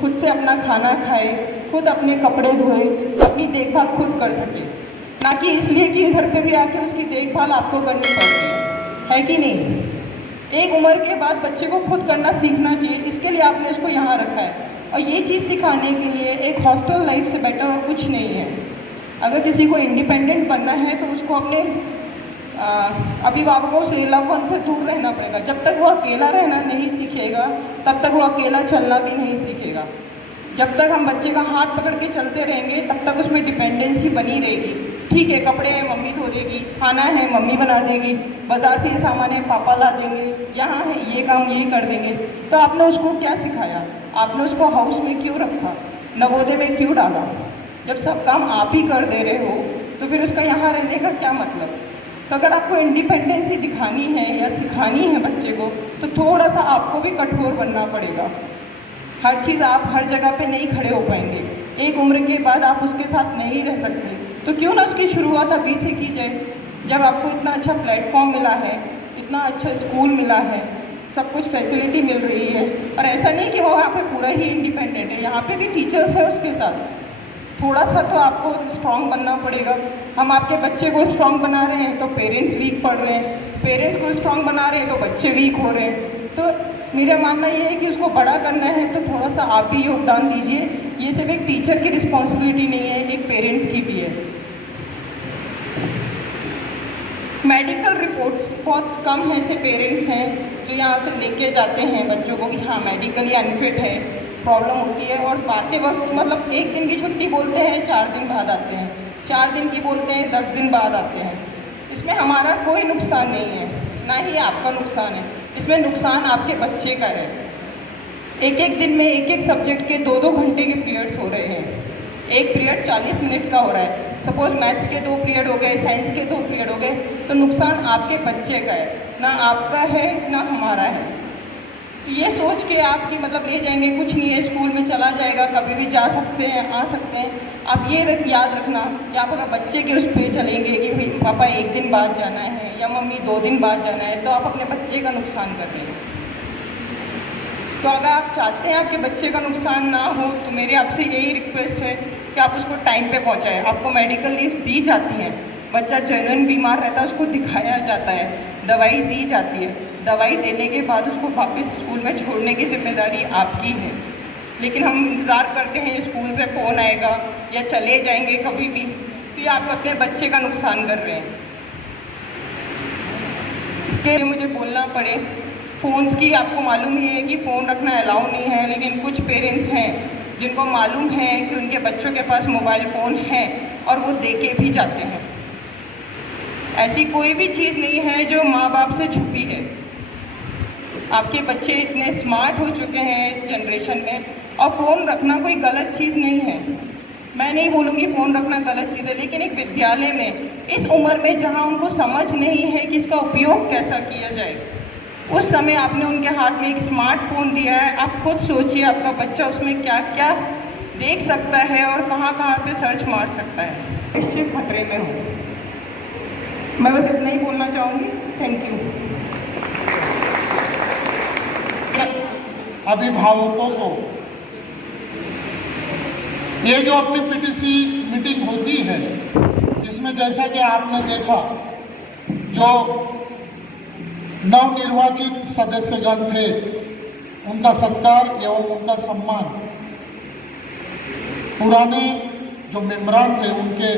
खुद से अपना खाना खाए, खुद अपने कपड़े धोए, अपनी देखभाल खुद कर सके, ना कि इसलिए कि घर पे भी आके उसकी देखभाल आपको करनी पड़ती है कि नहीं। एक उम्र के बाद बच्चे को खुद करना सीखना चाहिए, इसके लिए आपने उसको यहाँ रखा है। और ये चीज़ सिखाने के लिए एक हॉस्टल लाइफ से बेटर और कुछ नहीं है। अगर किसी को इंडिपेंडेंट बनना है तो उसको अपने अभिभावकों से, लव वन से दूर रहना पड़ेगा। जब तक वो अकेला रहना नहीं सीखेगा तब तक वो अकेला चलना भी नहीं सीखेगा। जब तक हम बच्चे का हाथ पकड़ के चलते रहेंगे तब तक उसमें डिपेंडेंसी बनी रहेगी। ठीक है, कपड़े हैं मम्मी धो देगी, खाना है मम्मी बना देगी, बाज़ार से ये सामान है पापा ला देंगे, यहाँ है ये काम ये कर देंगे। तो आपने उसको क्या सिखाया? आपने उसको हाउस में क्यों रखा, नवोदय में क्यों डाला? जब सब काम आप ही कर दे रहे हो तो फिर उसका यहाँ रहने का क्या मतलब? तो अगर आपको इंडिपेंडेंसी दिखानी है या सिखानी है बच्चे को तो थोड़ा सा आपको भी कठोर बनना पड़ेगा। हर चीज़ आप हर जगह पे नहीं खड़े हो पाएंगे। एक उम्र के बाद आप उसके साथ नहीं रह सकते, तो क्यों ना उसकी शुरुआत अभी से की जाए, जब आपको इतना अच्छा प्लेटफॉर्म मिला है, इतना अच्छा स्कूल मिला है, सब कुछ फैसिलिटी मिल रही है। और ऐसा नहीं कि वो वहाँ पे पूरा ही इंडिपेंडेंट है, यहाँ पे भी टीचर्स है उसके साथ। थोड़ा सा तो आपको स्ट्रॉन्ग बनना पड़ेगा। हम आपके बच्चे को स्ट्रॉन्ग बना रहे हैं तो पेरेंट्स वीक पड़ रहे हैं, पेरेंट्स को स्ट्रॉन्ग बना रहे हैं तो बच्चे वीक हो रहे हैं। तो मेरा मानना ये है कि उसको बड़ा करना है तो थोड़ा सा आप भी योगदान दीजिए। ये सिर्फ एक टीचर की रिस्पॉन्सिबिलिटी नहीं है, एक पेरेंट्स की भी है। मेडिकल रिपोर्ट्स बहुत कम ऐसे पेरेंट्स हैं जो यहाँ से लेके जाते हैं बच्चों को कि हाँ मेडिकली अनफिट है, प्रॉब्लम होती है, और आते वक्त मतलब 1 दिन की छुट्टी बोलते हैं, 4 दिन बाद आते हैं, 4 दिन की बोलते हैं, 10 दिन बाद आते हैं। इसमें हमारा कोई नुकसान नहीं है, ना ही आपका नुकसान है, इसमें नुकसान आपके बच्चे का है। एक दिन में एक सब्जेक्ट के 2-2 घंटे के पीरियड्स हो रहे हैं, एक पीरियड 40 मिनट का हो रहा है। सपोज मैथ्स के 2 पीरियड हो गए, साइंस के 2 पीरियड हो गए, तो नुकसान आपके बच्चे का है, ना आपका है ना हमारा है। ये सोच के आप कि मतलब ले जाएंगे कुछ नहीं है, स्कूल में चला जाएगा, कभी भी जा सकते हैं, आ सकते हैं, आप ये याद रखना कि आप अगर बच्चे के उस पर चलेंगे कि भाई पापा 1 दिन बाद जाना है या मम्मी 2 दिन बाद जाना है, तो आप अपने बच्चे का नुकसान कर रहे हैं। तो अगर आप चाहते हैं आपके बच्चे का नुकसान ना हो तो मेरी आपसे यही रिक्वेस्ट है कि आप उसको टाइम पे पहुंचाएं। आपको मेडिकल लीव दी जाती हैं, बच्चा जेन्युइन बीमार रहता है उसको दिखाया जाता है, दवाई दी जाती है, दवाई देने के बाद उसको वापस स्कूल में छोड़ने की जिम्मेदारी आपकी है। लेकिन हम इंतज़ार करते हैं स्कूल से फ़ोन आएगा या चले जाएंगे कभी भी, तो ये आप अपने बच्चे का नुकसान कर रहे हैं। इसके लिए मुझे बोलना पड़े, फ़ोन्स की आपको मालूम ही है कि फ़ोन रखना अलाउ नहीं है, लेकिन कुछ पेरेंट्स हैं जिनको मालूम है कि उनके बच्चों के पास मोबाइल फ़ोन है और वो दे के भी जाते हैं। ऐसी कोई भी चीज़ नहीं है जो माँ बाप से छुपी है। आपके बच्चे इतने स्मार्ट हो चुके हैं इस जनरेशन में, और फ़ोन रखना कोई गलत चीज़ नहीं है। मैं नहीं बोलूँगी फ़ोन रखना गलत चीज़ है, लेकिन एक विद्यालय में इस उम्र में जहाँ उनको समझ नहीं है कि इसका उपयोग कैसा किया जाए, उस समय आपने उनके हाथ में एक स्मार्टफोन दिया है। आप खुद सोचिए आपका बच्चा उसमें क्या क्या देख सकता है और कहाँ कहाँ पे सर्च मार सकता है। निश्चित खतरे में हूँ। मैं बस इतना ही बोलना चाहूँगी। Thank you. अभिभावकों को ये जो अपनी पीटीसी मीटिंग होती है, इसमें जैसा कि आपने देखा, जो नवनिर्वाचित सदस्यगण थे उनका सत्कार एवं उनका सम्मान पुराने जो मेम्बरान थे उनके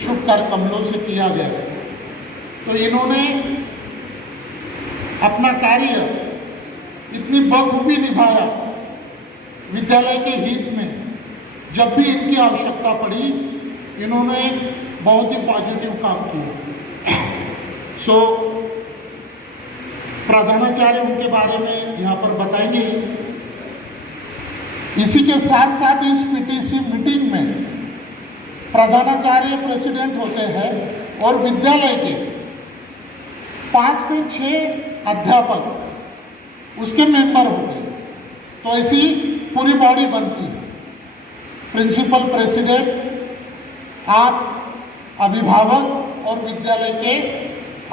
शुभ कर कमलों से किया गया। तो इन्होंने अपना कार्य इतनी बखूबी निभाया, विद्यालय के हित में जब भी इनकी आवश्यकता पड़ी इन्होंने बहुत ही पॉजिटिव काम किया। सो प्रधानाचार्य उनके बारे में यहाँ पर बताएंगे। इसी के साथ साथ इस पीटीसी मीटिंग में प्रधानाचार्य प्रेसिडेंट होते हैं और विद्यालय के 5 से 6 अध्यापक उसके मेंबर होते हैं। तो ऐसी पूरी बॉडी बनती है। प्रिंसिपल, प्रेसिडेंट, आप, अभिभावक और विद्यालय के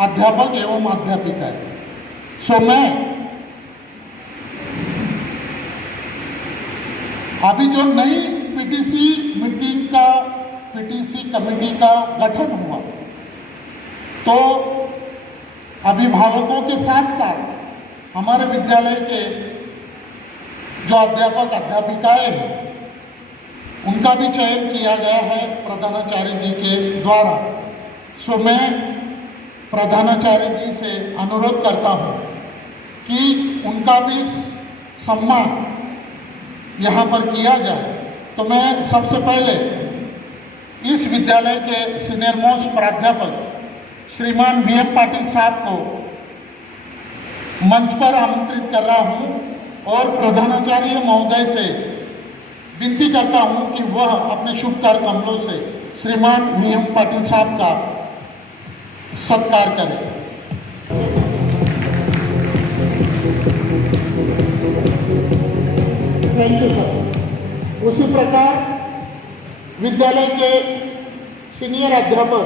अध्यापक एवं अध्यापिका। सो मैं अभी जो नई पीटीसी मीटिंग का पीटीसी कमेटी का गठन हुआ, तो अभिभावकों के साथ साथ हमारे विद्यालय के जो अध्यापक अध्यापिकाएं हैं उनका भी चयन किया गया है प्रधानाचार्य जी के द्वारा। सो मैं प्रधानाचार्य जी से अनुरोध करता हूं कि उनका भी सम्मान यहाँ पर किया जाए। तो मैं सबसे पहले इस विद्यालय के सीनियर मोस्ट प्राध्यापक श्रीमान वी.एम. पाटिल साहब को मंच पर आमंत्रित कर रहा हूँ और प्रधानाचार्य महोदय से विनती करता हूँ कि वह अपने शुभ कर कमलों से श्रीमान वी.एम. पाटिल साहब का सत्कार करें। Thank you sir. उसी प्रकार विद्यालय के सीनियर अध्यापक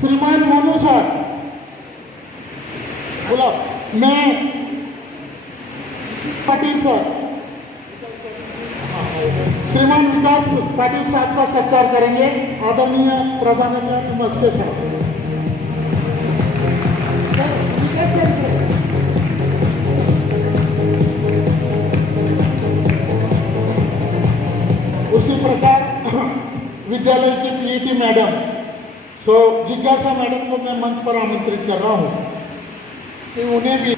श्रीमान मोनू सर, बोला मैं पाटिल सर, श्रीमान विकास पाटिल साहब का सत्कार करेंगे। आदरणीय प्रधानाचार्य मस्के साहब। उसी प्रकार विद्यालय की पीईटी मैडम जिज्ञासा मैडम को मैं मंच पर आमंत्रित कर रहा हूँ कि उन्हें भी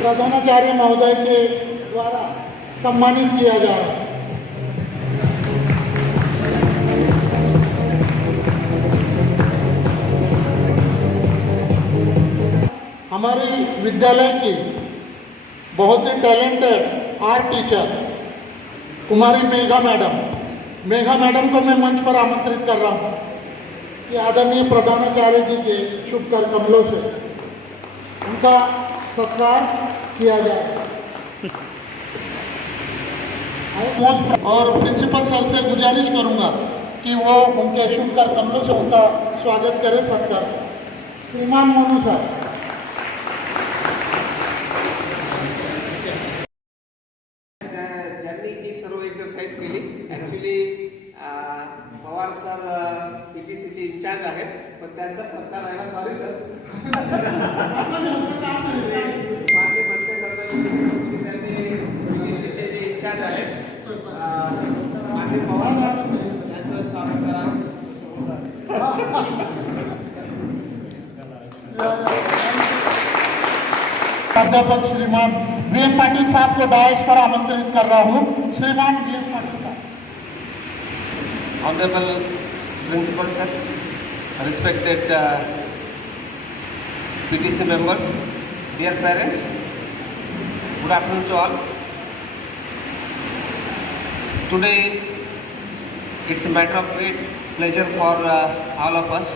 प्रधानाचार्य महोदय के द्वारा सम्मानित किया जा रहा है। हमारे विद्यालय की बहुत ही टैलेंटेड आर्ट टीचर कुमारी मेघा मैडम को मैं मंच पर आमंत्रित कर रहा हूँ कि आदरणीय प्रधानाचार्य जी के शुभ कर कमलों से उनका सत्कार किया जाए। और प्रिंसिपल सर से गुजारिश करूंगा कि वो उनके शुभ कर कमलों से उनका स्वागत करें, सत्कार। श्रीमान मोनू सर। ज्यांनी ही सर्व एक्सरसाइज केली। ॲक्च्युली पवार सर पीटीसीचे इंचार्ज आहेत, पण त्यांचा सत्कार आहे ना, सॉरी सर, मागे बसके सर त्यांनी पीटीसीचे जे इंचार्ज आहेत मागे पवार सर त्यांचं स्वागत करा। प्राध्यापक श्रीमान वी.एम. पाटिल साहब को डायस पर आमंत्रित कर रहा हूँ। श्रीमान वी.एम. पाटिल साहब। Honorable Principal Sir, respected PTC members, dear parents, good afternoon to all. Today it's a matter of great pleasure for all of us.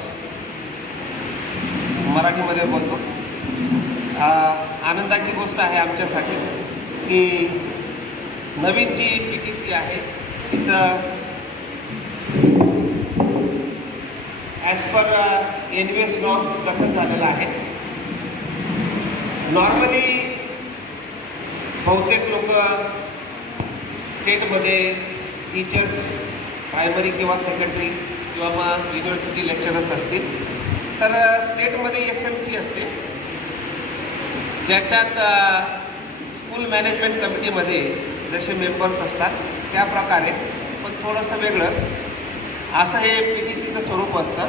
मराठीमध्ये बोलतो। आनंदाची गोष्ट आहे आमच्यासाठी की नवीन जी PTC आहे तिचं ॲज पर NVS नॉर्म्स गठन झालेलं आहे. नॉर्मली बहुतेक लोक स्टेटमध्ये टीचर्स प्रायमरी किंवा सेकंडरी किंवा मग युनिव्हर्सिटी लेक्चरर्स असतील, तर स्टेटमध्ये SMC असते, ज्याच्यात स्कूल मॅनेजमेंट कमिटीमध्ये जसे मेंबर्स असतात त्या प्रकारे, पण थोडंसं वेगळं असं हे PTCचं स्वरूप असतं.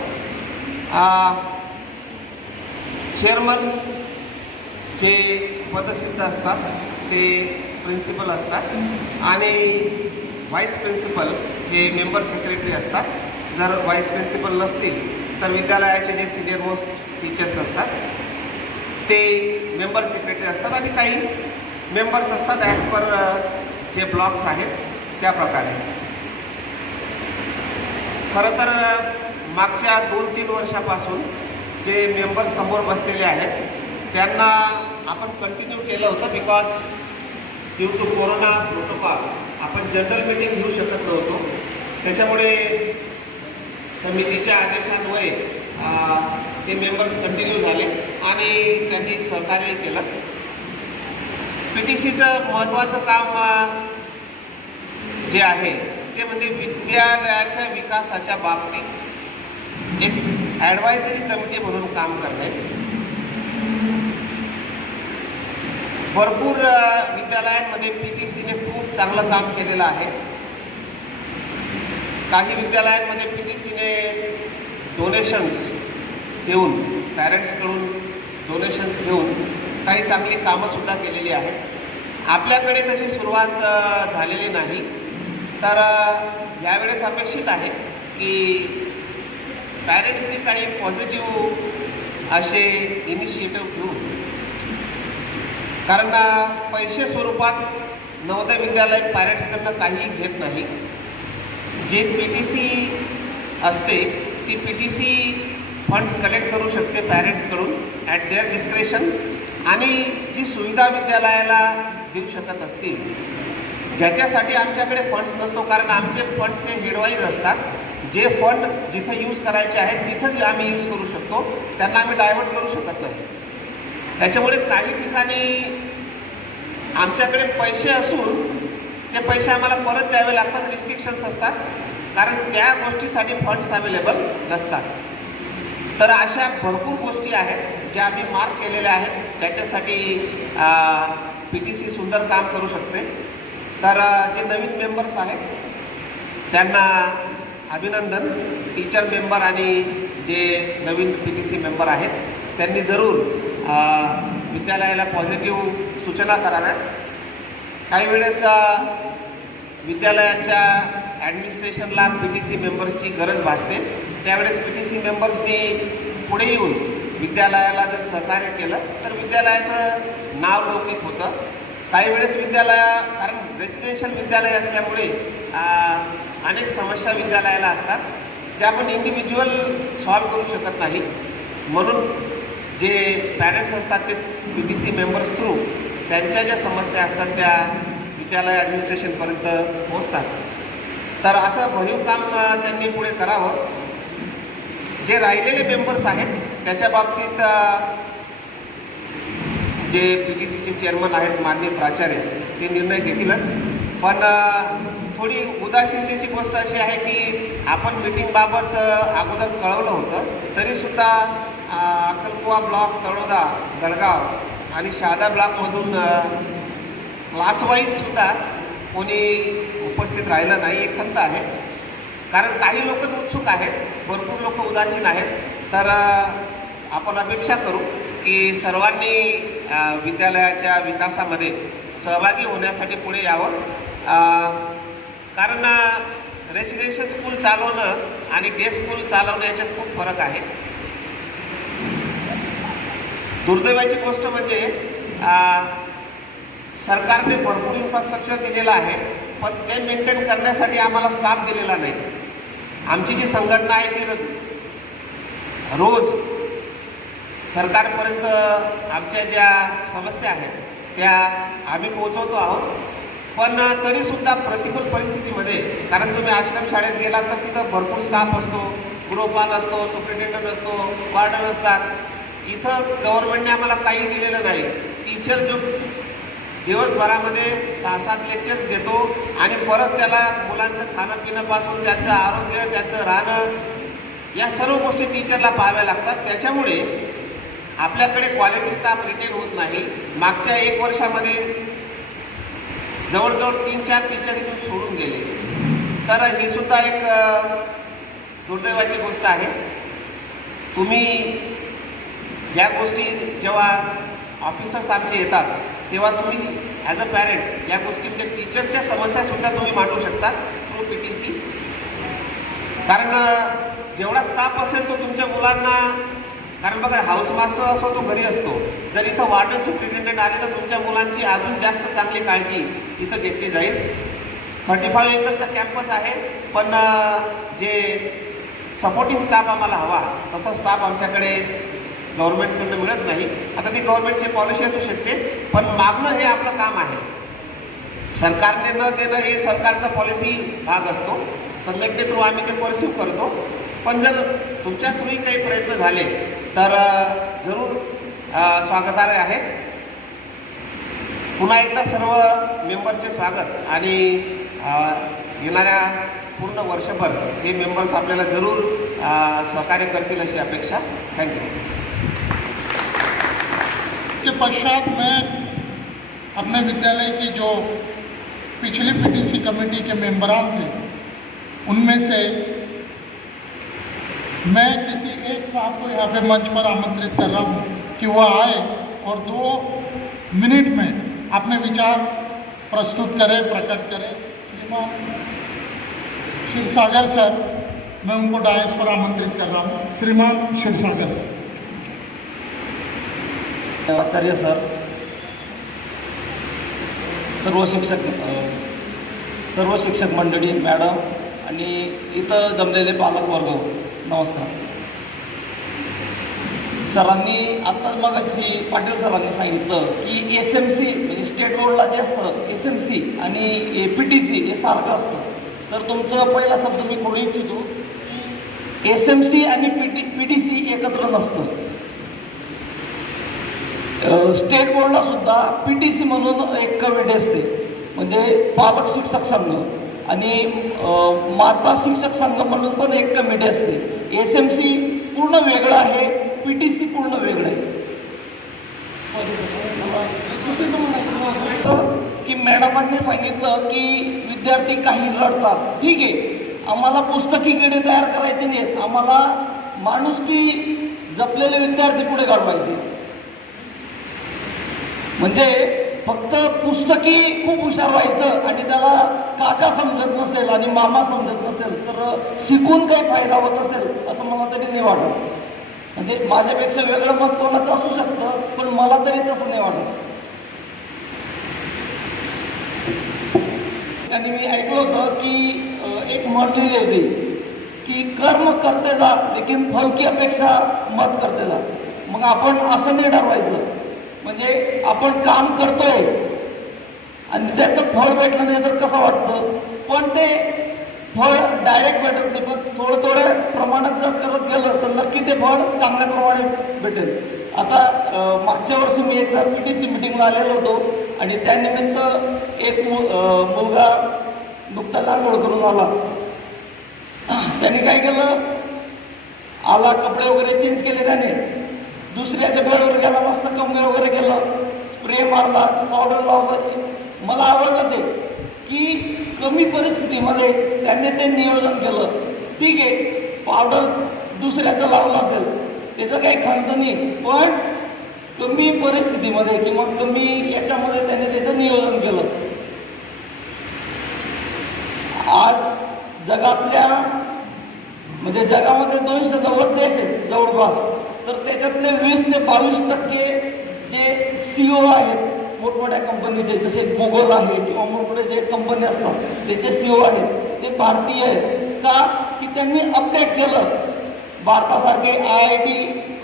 चेअरमन जे पदसिद्ध असतात ते प्रिन्सिपल असतात आणि व्हाईस प्रिन्सिपल हे मेंबर सेक्रेटरी असतात. जर व्हाईस प्रिन्सिपल नसतील तर विद्यालयाचे जे सिनियर मोस्ट टीचर्स असतात ते मेंबर सेक्रेटरी असतात आणि काही मेंबर्स असतात ॲज पर जे ब्लॉक्स आहेत त्या प्रकारे. खरं तर मागच्या 2-3 वर्षापासून जे मेंबर्स समोर बसलेले आहेत त्यांना आपण कंटिन्यू केलं होतं, because due to corona protocol आपण जनरल मीटिंग घेऊ शकत नव्हतो. त्याच्यामुळे समितीच्या आदेशान्वये ते मेंबर्स कंटिन्यू झाले आणि त्यांनी सहकार्य केलं. PTCचं महत्त्वाचं काम जे आहे ते म्हणजे विद्यालयाच्या विकासाच्या बाबतीत एक ॲडवायझरी कमिटी म्हणून काम करणे. भरपूर विद्यालयांमध्ये PTCने खूप चांगलं काम केलेलं आहे. काही विद्यालयांमध्ये PTCने डोनेशन्स देऊन, पॅरेंट्सकडून डोनेशन्स घेऊन काही चांगली कामंसुद्धा केलेली आहेत. आपल्याकडे तशी सुरुवात झालेली नाही, तर यावेळेस अपेक्षित आहे की पॅरेंट्सनी काही पॉझिटिव्ह असे इनिशिएटिव्ह घेऊन, कारण पैसे स्वरूपात नवोदय विद्यालय पॅरेंट्सकडनं काहीही घेत नाही. जे PTC असते ती PTC फंड्स कलेक्ट करू शकते पॅरेंट्सकडून ॲट देअर डिस्क्रेशन, आणि जी सुविधा विद्यालयाला देऊ शकत असतील, ज्याच्यासाठी आमच्याकडे फंड्स नसतो, कारण आमचे फंड्स हे हेडवाईज असतात. जे फंड जिथे यूज करायचे आहेत तिथंच आम्ही यूज करू शकतो, त्यांना आम्ही डायव्हर्ट करू शकत नाही. त्याच्यामुळे काही ठिकाणी आमच्याकडे पैसे असून ते पैसे आम्हाला परत द्यावे लागतात, रिस्ट्रिक्शन्स असतात, कारण त्या गोष्टीसाठी फंड्स अवेलेबल नसतात. तर अशा भरपूर गोष्टी आहेत ज्या आम्ही मार्क केलेल्या आहेत, त्याच्यासाठी PTC सुंदर काम करू शकते. तर जे नवीन मेंबर्स आहेत त्यांना अभिनंदन. टीचर मेंबर आणि जे नवीन PTC मेंबर आहेत त्यांनी जरूर विद्यालयाला पॉझिटिव्ह सूचना कराव्यात. काही वेळेस विद्यालयाच्या ॲडमिनिस्ट्रेशनला PTC मेंबर्सची गरज भासते, त्यावेळेस PTC मेंबर्सनी पुढे येऊन विद्यालयाला जर सहकार्य केलं तर विद्यालयाचं नाव लौकिक होतं. काही वेळेस कारण रेसिडेन्शियल विद्यालय असल्यामुळे अनेक समस्या विद्यालयाला असतात ज्या आपण इंडिव्हिज्युअल सॉल्व करू शकत नाही. म्हणून जे पॅरेंट्स असतात ते PTC मेंबर्स थ्रू त्यांच्या ज्या समस्या असतात त्या विद्यालय ॲडमिनिस्ट्रेशनपर्यंत पोहोचतात. तर असं भरीव काम त्यांनी पुढे करावं. जे राहिलेले मेंबर्स आहेत त्याच्या बाबतीत जे PTCचे चेअरमन आहेत माननीय प्राचार्य ते निर्णय घेतीलच, पण थोडी उदासीनतेची गोष्ट अशी आहे की आपण मीटिंगबाबत अगोदर कळवलं होतं, तरीसुद्धा अक्कलकुवा ब्लॉक, तळोदा, दडगाव आणि शहादा ब्लॉकमधून क्लासवाईजसुद्धा कोणी उपस्थित राहिलं नाही. एक खंत आहे, कारण काही लोक उत्सुक आहेत, भरपूर लोक उदासीन आहेत. तर आपण अपेक्षा करू की सर्वांनी विद्यालयाच्या विकासामध्ये सहभागी होण्यासाठी पुढे यावं. कारण रेसिडेन्शियल स्कूल चालवणं आणि डे स्कूल चालवणं याच्यात खूप फरक आहे. दुर्दैवाची गोष्ट म्हणजे सरकारने भरपूर इन्फ्रास्ट्रक्चर दिलेलं आहे, पण ते मेंटेन करण्यासाठी आम्हाला स्टाफ दिलेला नाही. आमची जी संघटना आहे ती रोज सरकारपर्यंत आमच्या ज्या समस्या आहेत त्या आम्ही पोहोचवतो आहोत. पण तरीसुद्धा प्रतिकूल परिस्थितीमध्ये, कारण तुम्ही आश्रमशाळेत गेलात तर तिथं भरपूर स्टाफ असतो, गृहपाल असतो, सुप्रिटेंडंट असतो, वार्डन असतात. इथं गव्हर्नमेंटने आम्हाला काही दिलेलं नाही. टीचर जो दिवसभरामध्ये 6-7 लेक्चर्स घेतो आणि परत त्याला मुलांचं खाणं पिणंपासून त्यांचं आरोग्य, त्यांचं राहणं, या सर्व गोष्टी टीचरला पाहाव्या लागतात. त्याच्यामुळे आपल्याकडे क्वालिटी स्टाफ रिटेन होत नाही. मागच्या 1 वर्षामध्ये जवळजवळ 3-4 टीचर इथून सोडून गेले. तर ही सुद्धा एक दुर्दैवाची गोष्ट आहे. तुम्ही या गोष्टी जेव्हा ऑफिसर्स आमचे येतात तेव्हा तुम्ही ॲज अ पॅरेंट या गोष्टींच्या टीचरच्या समस्यासुद्धा तुम्ही मांडू शकता थ्रू PTC. कारण जेवढा स्टाफ असेल तो तुमच्या मुलांना, कारण बघा हाऊस मास्टर असो तो घरी असतो, जर इथं वार्डन सुप्रिटेंडंट आले तर तुमच्या मुलांची अजून जास्त चांगली काळजी इथं घेतली जाईल. 35 एकरचा कॅम्पस आहे, पण जे सपोर्टिंग स्टाफ आम्हाला हवा तसा स्टाफ आमच्याकडे गव्हर्नमेंटकडून मिळत नाही. आता ती गव्हर्नमेंटची पॉलिसी असू शकते, पण मागणं हे आपलं काम आहे. सरकारने न देणं हे सरकारचा पॉलिसी भाग असतो. संघटने थ्रू आम्ही ते परसिव्ह करतो. पण जर तुमच्या थ्रूही काही प्रयत्न झाले तर जरूर स्वागतार्ह आहे. पुन्हा एकदा सर्व मेंबरचे स्वागत आणि येणाऱ्या पूर्ण वर्षभर हे मेंबर्स आपल्याला जरूर सहकार्य करतील अशी अपेक्षा. थँक्यू. के पश्चात मैं अपने विद्यालय की जो पिछली PTC कमेटी के मेंबरान थे उनमें से मैं किसी एक साहब को यहाँ पे मंच पर आमंत्रित कर रहा हूँ कि वह आए और 2 मिनट में अपने विचार प्रस्तुत करें, प्रकट करें. श्रीमान क्षीरसागर सर, मैं उनको डायस पर आमंत्रित कर रहा हूँ. श्रीमान क्षीरसागर सर. आचार्य सर, सर्व शिक्षक मंडळी, मॅडम आणि इथं जमलेले पालक वर्ग, नमस्कार. सरांनी आता मगाशी पाटील सरांनी सांगितलं की SMC म्हणजे स्टेट बोर्डला जे असतं SMC आणि PTC हे सारखं असतं. तर तुमचं पहिला शब्द मी बोलू इच्छितो की SMC आणि PTC एकत्र नसतं. स्टेट बोर्डला सुद्धा PTC म्हणून एक कमिटी असते, म्हणजे पालक शिक्षक संघ, आणि माता शिक्षक संघ म्हणून पण एक कमिटी असते. SMC पूर्ण वेगळं आहे, PTC पूर्ण वेगळं आहे. की मॅडमांनी सांगितलं की विद्यार्थी काही रडतात, ठीक आहे, आम्हाला पुस्तकी किडे तयार करायचे नाहीत, आम्हाला माणुसकी जपलेले विद्यार्थी पुढे घडवायचे. म्हणजे फक्त पुस्तकी खूप हुशार व्हायचं आणि त्याला काका समजत नसेल आणि मामा समजत नसेल तर शिकून काही फायदा होत असेल असं मला तरी नाही वाटत. म्हणजे माझ्यापेक्षा वेगळं मत कोणाचं असू शकतं, पण मला तरी तसं नाही वाटत. आणि मी ऐकलं होतं की एक म्हण लिहिली होती की कर्म करते जा लेकिन फल की अपेक्षा मत करते जा. मग आपण असं नाही ठरवायचं, म्हणजे आपण काम करतोय आणि त्याचं फळ भेटलं नाही तर कसं वाटतं, पण ते फळ डायरेक्ट भेटत नाही, पण थोडं थोड्या प्रमाणात जर करत गेलं तर नक्की ते फळ चांगल्या प्रमाणे भेटेल. आता मागच्या वर्षी मी एकदा PTC मिटिंगला आलेलो होतो आणि त्यानिमित्त एक मुलगा नुकता लांडोळ करून आला. त्याने काय केलं, आला, कपडे वगैरे चेंज केले त्याने, दुसऱ्याच्या बेडवर गेला, मस्त कमरे वगैरे केलं, स्प्रे मारला, पावडर लावलं. मला आवडलं ते की कमी परिस्थितीमध्ये त्यांनी ते नियोजन केलं. ठीक आहे, पावडर दुसऱ्याचं लावलं असेल त्याचं काही खंत नाही, पण कमी परिस्थितीमध्ये किंवा कमी याच्यामध्ये त्यांनी त्याचं नियोजन केलं. आज जगातल्या म्हणजे जगामध्ये 290 देश आहेत जवळपास, तर त्याच्यातले 20 ते 22% जे CEO आहेत मोठमोठ्या कंपनीचे, जसे गुगल आहे किंवा मोठमोठे जे कंपनी असतात त्याचे CEO आहेत ते भारतीय आहेत. का की त्यांनी अपडेट केलं. भारतासारखे IIT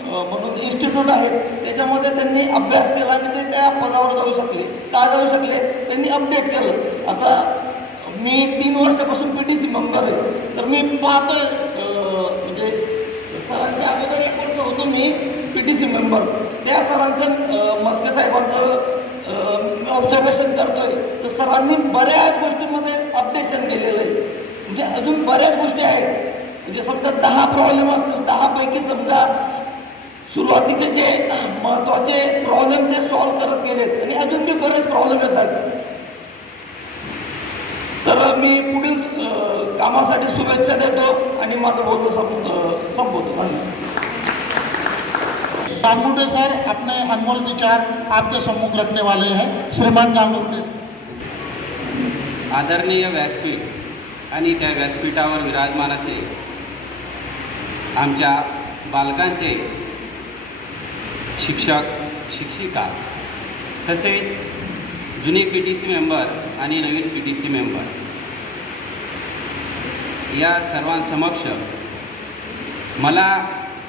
म्हणून इन्स्टिट्यूट आहेत, त्याच्यामध्ये त्यांनी अभ्यास केला आणि ते त्या पदावर जाऊ शकले. का जाऊ शकले? त्यांनी अपडेट केलं. आता मी 3 वर्षापासून PTC मेंबर आहे, तर मी पाहतोय म्हणजे मी PTC मेंबर, त्या सरांचं मस्के साहेबांचं ऑब्झर्वेशन करतोय तर सरांनी बऱ्याच गोष्टींमध्ये अपडेशन केलेलं आहे. म्हणजे अजून बऱ्याच गोष्टी आहेत. म्हणजे समजा 10 प्रॉब्लेम असतील, 10 पैकी समजा सुरुवातीचे जे महत्त्वाचे प्रॉब्लेम ते सॉल्व्ह करत गेलेत आणि अजून ते बरेच प्रॉब्लेम येतात. तर मी पुढील कामासाठी शुभेच्छा देतो आणि माझं बोलणं संपवतो. धन्यवाद. गांगुटे सर अपने अनमोल विचार आपके सम्मुख रखने वाले हैं. श्रीमान गांगुटे. आदरणीय व्यासपीठ आणि त्या व्यासपीठावर विराजमान असे आमच्या बालकांचे शिक्षक शिक्षिका तसेच जुने PTC मेंबर आणि नवीन PTC मेंबर या सर्वांसमक्ष मला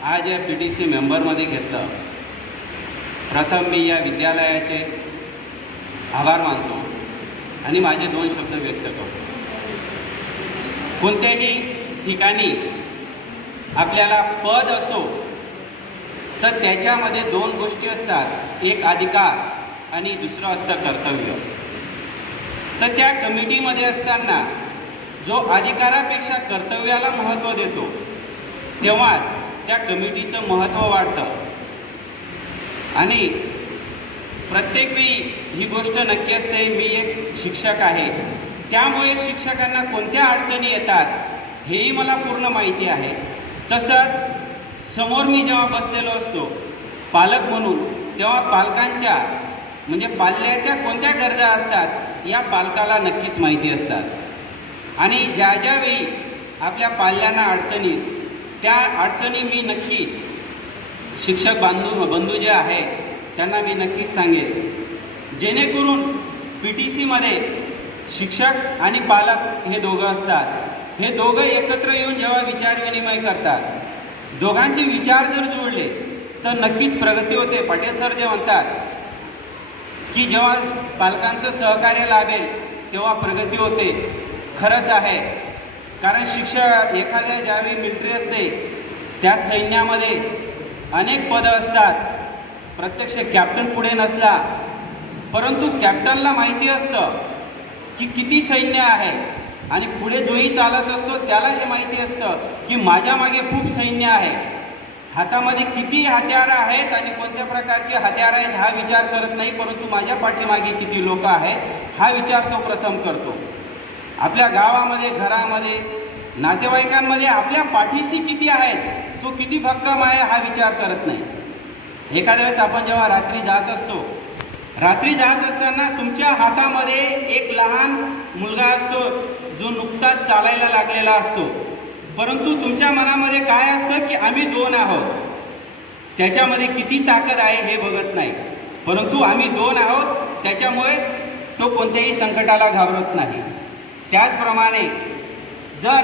आज या PTC मेंबरमध्ये घेतलं. प्रथम मी या विद्यालयाचे आभार मानतो आणि माझे 2 शब्द व्यक्त करतो. कोणत्याही ठिकाणी आपल्याला पद असो तर त्याच्यामध्ये 2 गोष्टी असतात, एक अधिकार आणि दुसरं असतं कर्तव्य. तर त्या कमिटीमध्ये असताना जो अधिकारापेक्षा कर्तव्याला महत्त्व देतो तेव्हा त्या कमिटीचं महत्त्व वाढतं. आणि प्रत्येक वेळी ही गोष्ट नक्की असते, मी एक शिक्षक आहे त्यामुळे शिक्षकांना कोणत्या अडचणी येतात हेही मला पूर्ण माहिती आहे. तसंच समोर मी जेव्हा बसलेलो असतो पालक म्हणून तेव्हा पालकांच्या म्हणजे पाल्याच्या कोणत्या गरजा असतात या पालकाला नक्कीच माहिती असतात. आणि ज्या ज्यावेळी आपल्या पाल्यांना अडचणी त्या अडचणी मी नक्की शिक्षक बंधू जे आहे त्यांना मी नक्कीच सांगेन, जेणेकरून PTCमध्ये शिक्षक आणि पालक हे दोघं असतात. हे दोघं एकत्र येऊन जेव्हा विचारविनिमय करतात, दोघांचे विचार जर जुळले तर नक्कीच प्रगती होते. पाटील सर जे म्हणतात की जेव्हा पालकांचं सहकार्य लाभेल तेव्हा प्रगती होते, खरंच आहे. कारण शिक्षक एखाद्या ज्यावेळी मिलिटरी असते त्या सैन्यामध्ये अनेक पदं असतात. प्रत्यक्ष कॅप्टन पुढे नसला परंतु कॅप्टनला माहिती असतं की किती सैन्य आहे आणि पुढे जोही चालत असतो त्याला हे माहिती असतं की माझ्या मागे खूप सैन्य आहे, हातामध्ये किती हत्यारं आहेत आणि कोणत्या प्रकारचे हत्यार आहेत हा विचार करत नाही, परंतु माझ्या पाठीमागे किती लोक आहेत हा विचार तो प्रथम करतो. आपल्या गावामध्ये घरामध्ये नातेवाईकांमध्ये आपल्या पाठीशी किती आहेत, तो किती भक्कम आहे हा विचार करत नाही. एखाद्या वेळेस आपण जेव्हा रात्री जात असतो, रात्री जात असताना तुमच्या हातामध्ये एक लहान मुलगा असतो जो नुकताच चालायला लागलेला असतो, परंतु तुमच्या मनामध्ये काय असतं की आम्ही 2 आहोत, त्याच्यामध्ये किती ताकद आहे हे बघत नाही, परंतु आम्ही 2 आहोत त्याच्यामुळे तो कोणत्याही संकटाला घाबरत नाही. त्याचप्रमाणे जर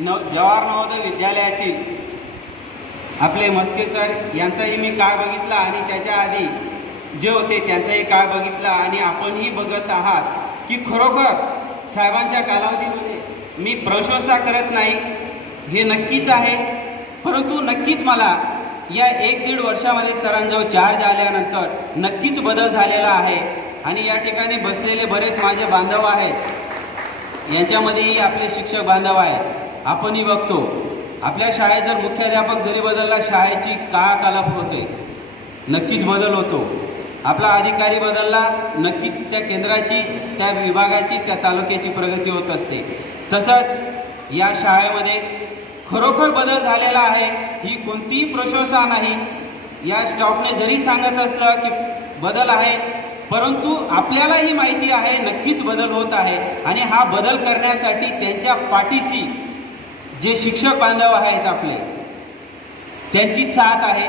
जवाहर नवोदय विद्यालयातील आपले मस्के सर यांचाही मी काळ बघितला आणि त्याच्या आधी जे होते त्यांचाही काळ बघितला आणि आपणही बघत आहात की खरोखर साहेबांच्या कालावधीमध्ये मी प्रशंसा करत नाही हे नक्कीच आहे, परंतु नक्कीच मला या 1-1.5 वर्षामध्ये सरांजवळ चार्ज आल्यानंतर नक्कीच बदल झालेला आहे. आणि या ठिकाणी बसलेले बरेच माझे बांधव आहेत, यांच्यामध्येही आपले शिक्षक बांधव आहेत. आपणही बघतो आपल्या शाळेत जर मुख्याध्यापक जरी बदलला शाळेची काळाकालाप होते, नक्कीच बदल होतो. आपला अधिकारी बदलला नक्कीच त्या केंद्राची त्या विभागाची त्या तालुक्याची प्रगती होत असते. तसंच या शाळेमध्ये खरोखर बदल झालेला आहे, ही कोणतीही प्रशंसा नाही. या स्टॉफने जरी सांगत असलं की बदल आहे, परंतु आपल्यालाही माहिती आहे नक्कीच बदल होत आहे. आणि हा बदल करण्यासाठी त्यांच्या पाठीशी जे शिक्षक बांधव आहेत आपले त्यांची साथ आहे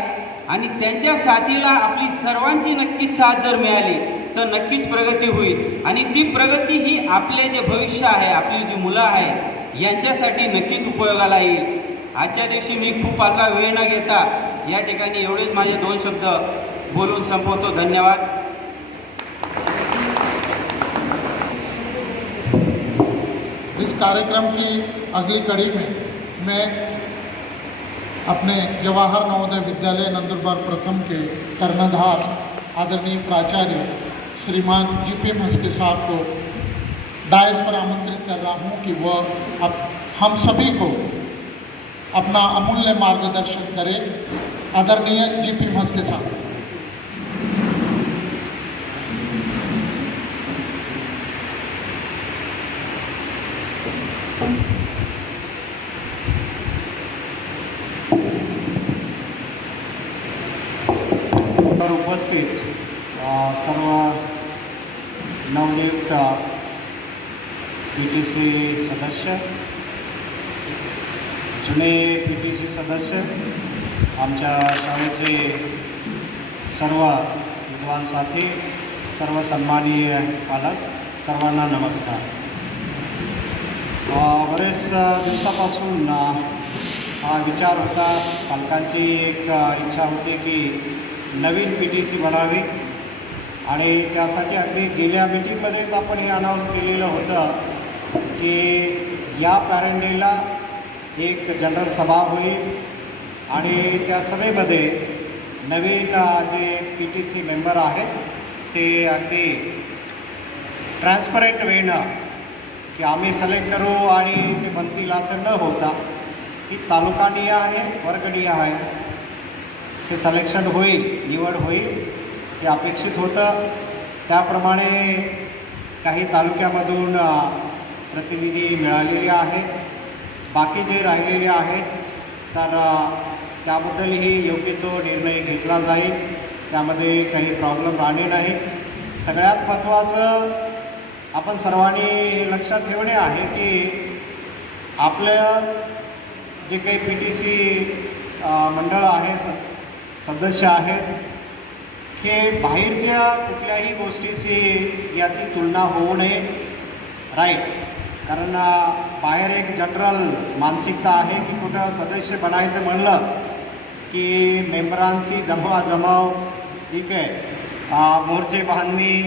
आणि त्यांच्या साथीला आपली सर्वांची नक्कीच साथ जर मिळाली तर नक्कीच प्रगती होईल. आणि ती प्रगती ही आपले जे भविष्य आहे, आपली जी मुलं आहेत यांच्यासाठी नक्कीच उपयोगाला येईल. आजच्या दिवशी मी खूप आता वेळ न घेता या ठिकाणी एवढेच माझे 2 शब्द बोलून संपवतो. धन्यवाद. इस कार्यक्रम की अगली कड़ी में मैं अपने जवाहर नवोदय विद्यालय नंदुरबार प्रथम के कर्णधार आदरणीय प्राचार्य श्रीमान GP मस्के साहब को डायस पर आमंत्रित कर रहा हूँ कि वह अब हम सभी को अपना अमूल्य मार्गदर्शन करें। आदरणीय GP मस्के साहब। तर उपस्थित सर्व नवनियुक्त PTC सदस्य, जुने PTC सदस्य, आमच्या शाळेचे सर्व विद्वान साथी, सर्व सन्माननीय पालक, सर्वांना नमस्कार। बरेच दिवसापासून हा विचार होता, पालकांची एक इच्छा होती की नवीन PTC बनावी आणि त्यासाठी अगदी गेल्या मीटिंगमध्येच आपण हे अनाऊन्स केलेलं होतं की या पॅरेंट डेला एक जनरल सभा होईल आणि त्या सभेमध्ये नवीन जे PTC मेंबर आहेत ते अगदी ट्रान्सपरंट वेनं की आम्ही सिलेक्ट करू आणि ते बनतील असं न होता की तालुकानीय आहे, वर्गनीय आहे, ते सिलेक्शन होईल, निवड होईल हे अपेक्षित होतं। त्याप्रमाणे काही तालुक्यामधून प्रतिनिधी मिळालेले आहेत, बाकी जे राहिलेले आहेत तर त्याबद्दलही योग्य तो निर्णय घेतला जाईल, त्यामध्ये काही प्रॉब्लेम राहणे नाही। सगळ्यात महत्त्वाचं आपण सर्वांनी हे लक्षात ठेवणे आहे की आपलं जे काही PTC मंडळ आहे, सदस्य आहेत, हे बाहेरच्या कुठल्याही गोष्टीशी याची तुलना होऊ नये, राईट। कारण बाहेर एक जनरल मानसिकता आहे की कुठं सदस्य बनायचं म्हणलं की मेंबरांची जमवाजमाव, ठीक आहे, मोर्चे बांधणी,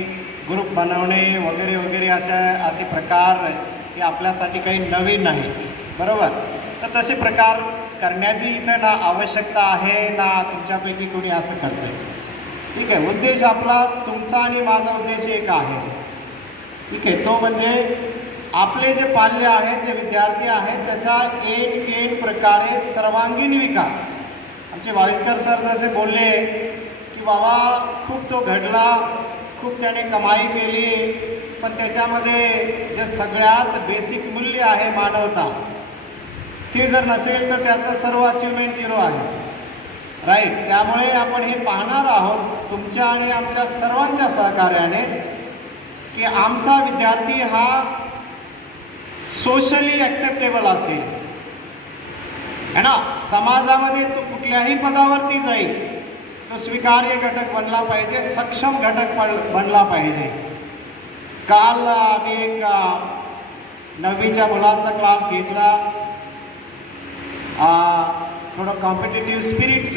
ग्रुप बनवणे वगैरे वगैरे असे प्रकार हे आपल्यासाठी काही नवीन नाही, बरोबर। तर तसे प्रकार करण्याची इथं ना आवश्यकता आहे ना तुमच्यापैकी कोणी असं करतं आहे, ठीक आहे। उद्देश आपला, तुमचा आणि माझा उद्देश एक आहे, ठीक आहे, तो म्हणजे आपले जे पाल्य आहेत, जे विद्यार्थी आहेत, त्याचा एक प्रकारे सर्वांगीण विकास। आमचे वाईसकर सर जसे बोलले की बाबा खूप तो घडला, खूप त्याने कमाई केली, पण त्याच्यामध्ये जे सगळ्यात बेसिक मूल्य आहे मानवता, ते जर नसेल तर त्याचं सर्व अचिव्हमेंट झिरो आहे, राईट। त्यामुळे आपण हे पाहणार आहोत तुमच्या आणि आमच्या सर्वांच्या सहकार्याने की आमचा विद्यार्थी हा सोशली ॲक्सेप्टेबल असेल, है ना। समाजामध्ये तो कुठल्याही पदावरती जाईल, तो स्वीकार्य घटक बनला पाहिजे, सक्षम घटक बनला पाहिजे। काल आम्ही एक 9वीच्या मुलांचा क्लास घेतला, थोडं कॉम्पिटिटिव्ह स्पिरिट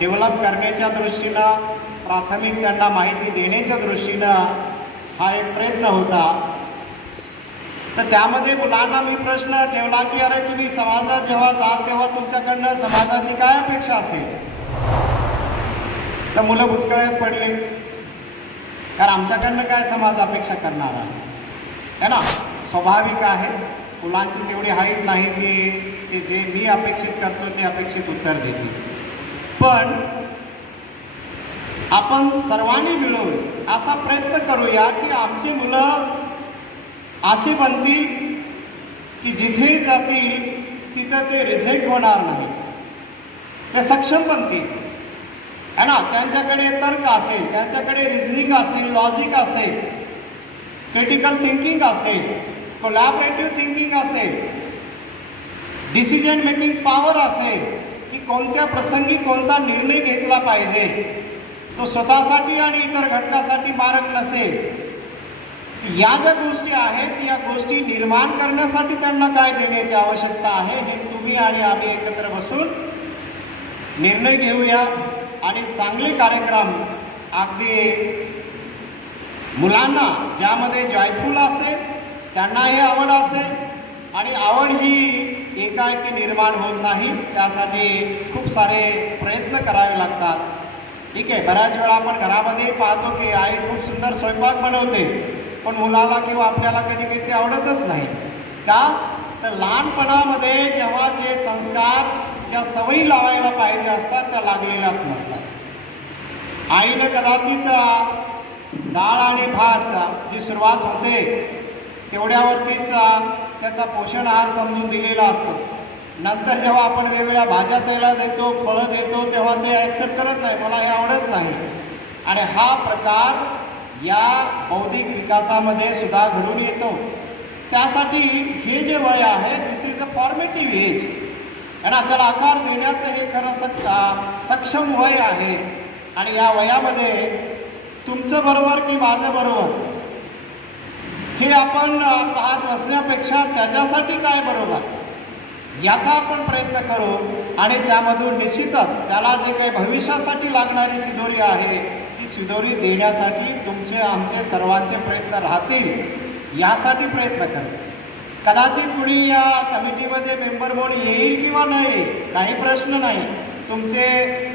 डेव्हलप करण्याच्या दृष्टीनं, प्राथमिक त्यांना माहिती देण्याच्या दृष्टीनं हा एक प्रयत्न होता। तर त्यामध्ये मुलांना मी प्रश्न ठेवला की अरे तुम्ही समाजात जेव्हा जाल तेव्हा तुमच्याकडनं समाजाची काय अपेक्षा असेल? तर मुलं बुचकळ्यात पडले, कारण आमच्याकडनं काय समाज अपेक्षा करणार आहे ना। स्वाभाविक आहे, मुलांची तेवढी हाईट नाही की ते जे मी अपेक्षित करतो ते अपेक्षित उत्तर देतील, पण आपण सर्वांनी मिळून असा प्रयत्न करूया की आमची मुलं असे बनतील की जिथे जातील तिथं ते रिजेक्ट होणार नाही, ते सक्षम बनतील, है ना। त्यांच्याकडे तर्क असेल, त्यांच्याकडे रिझनिंग असेल, लॉजिक असेल, क्रिटिकल थिंकिंग असेल, कोलॅबरेटिव्ह थिंकिंग असेल, डिसिजन मेकिंग पॉवर असेल की कोणत्या प्रसंगी कोणता निर्णय घेतला पाहिजे, तो स्वतःसाठी आणि इतर घटकासाठी मारक नसेल। या ज्या गोष्टी आहेत या गोष्टी निर्माण करण्यासाठी त्यांना काय देण्याची आवश्यकता आहे हे तुम्ही आणि आम्ही एकत्र बसून निर्णय घेऊया आणि चांगले कार्यक्रम अगदी मुलांना ज्यामध्ये जॉयफुल असेल, त्यांना हे आवड असेल आणि आवड ही एकाएकी निर्माण होत नाही, त्यासाठी खूप सारे प्रयत्न करावे लागतात. ठीक आहे, बऱ्याच वेळा आपण घरामध्ये पाहतो की आई खूप सुंदर स्वयंपाक बनवते, पण मुलाला किंवा आपल्याला कधी कधी ते आवडतच नाही. का तर लहानपणामध्ये जेव्हा जे संस्कार, ज्या सवयी लावायला पाहिजे असतात त्या लागलेल्याच नसतात. आईनं कदाचित डाळ आणि भात जी सुरुवात होते तेवढ्यावरतीच त्याचा पोषण आहार समजून दिलेला असतो. नंतर जेव्हा आपण वेगवेगळ्या भाज्या त्याला देतो, फळं देतो, तेव्हा ते ॲक्सेप्ट करत नाही, मला हे आवडत नाही. आणि हा प्रकार या बौद्धिक विकासामध्ये सुद्धा घडून येतो. त्यासाठी हे जे वय आहे दिस इज अ फॉर्मेटिव्ह एज, आणि त्याला आकार देण्याचं हे खरं सक्षम वय आहे. आणि या वयामध्ये तुमचं बरोबर की माझं बरोबर हे आपण पाहत बसण्यापेक्षा त्याच्यासाठी काय बरोबर याचा आपण प्रयत्न करू. आणि त्यामधून निश्चितच त्याला जे काही भविष्यासाठी लागणारी शिदोरी आहे ती शिदोरी देण्यासाठी तुमचे आमचे सर्वांचे प्रयत्न राहतील, यासाठी प्रयत्न करू. कदाचित कुणी या कमिटीमध्ये मेंबर म्हणून येईल किंवा नाही, काही प्रश्न नाही. तुमचे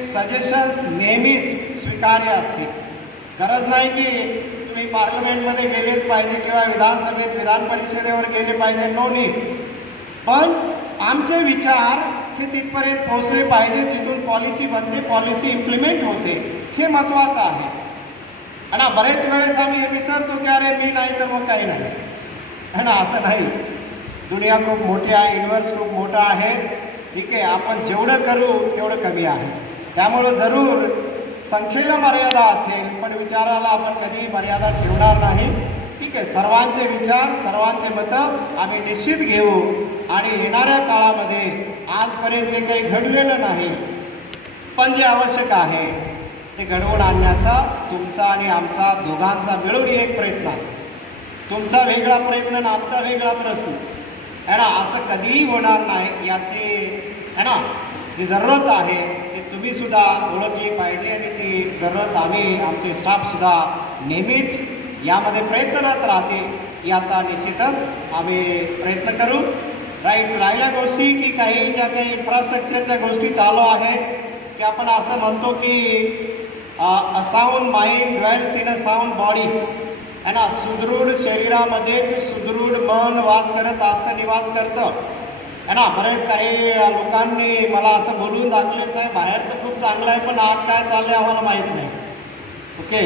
सजेशन्स नेहमीच स्वीकार्य असतील. गरज नाही की तुम्ही पार्लमेंटमध्ये गेलेच पाहिजे किंवा विधानसभेत विधान परिषदेवर गेले पाहिजे, नो नीड. पण आमचे विचार हे तिथपर्यंत पोहोचले पाहिजे जिथून पॉलिसी बनते, पॉलिसी इम्प्लिमेंट होते, हे महत्त्वाचं आहे. आणि बरेच वेळेस आम्ही हे विसरतो की अरे मी नाही तर मग काही नाही, है ना. असं नाही. दुनिया खूप मोठी आहे, युनिवर्स खूप मोठा आहे. ठीक आहे, आपण जेवढं करू तेवढं कमी आहे. त्यामुळं जरूर संख्येला मर्यादा असेल, पण विचाराला आपण कधी मर्यादा ठेवणार नाही. ठीक आहे, सर्वांचे विचार, सर्वांचे मतं आम्ही निश्चित घेऊ. आणि येणाऱ्या काळामध्ये आजपर्यंत जे काही घडलेलं नाही, पण जे आवश्यक आहे ते घडवून आणण्याचा तुमचा आणि आमचा दोघांचा मिळून एक प्रयत्न असेल. तुमचा वेगळा प्रयत्न आणि आमचा वेगळा प्रश्न, है ना. असं कधीही होणार नाही. याची है ना जी जरूरत आहे ती तुम्हीसुद्धा ओळखली पाहिजे. आणि ती जरूरत आम्ही, आमचे स्टाफसुद्धा नेहमीच यामध्ये प्रयत्नरत राहतील याचा निश्चितच आम्ही प्रयत्न करू. राहिल्या गोष्टी की काही ज्या काही इन्फ्रास्ट्रक्चरच्या गोष्टी चालू आहेत की आपण असं म्हणतो की a sound mind dwells in a sound body, है ना. सुदृढ शरीरामध्येच सुदृढ मन वास करत असतं, निवास करतं, है ना. बरेच काही लोकांनी मला असं बोलून दाखलेच आहे, बाहेर तर खूप चांगलं आहे पण आत काय चाललं आहे आम्हाला माहीत नाही. ओके,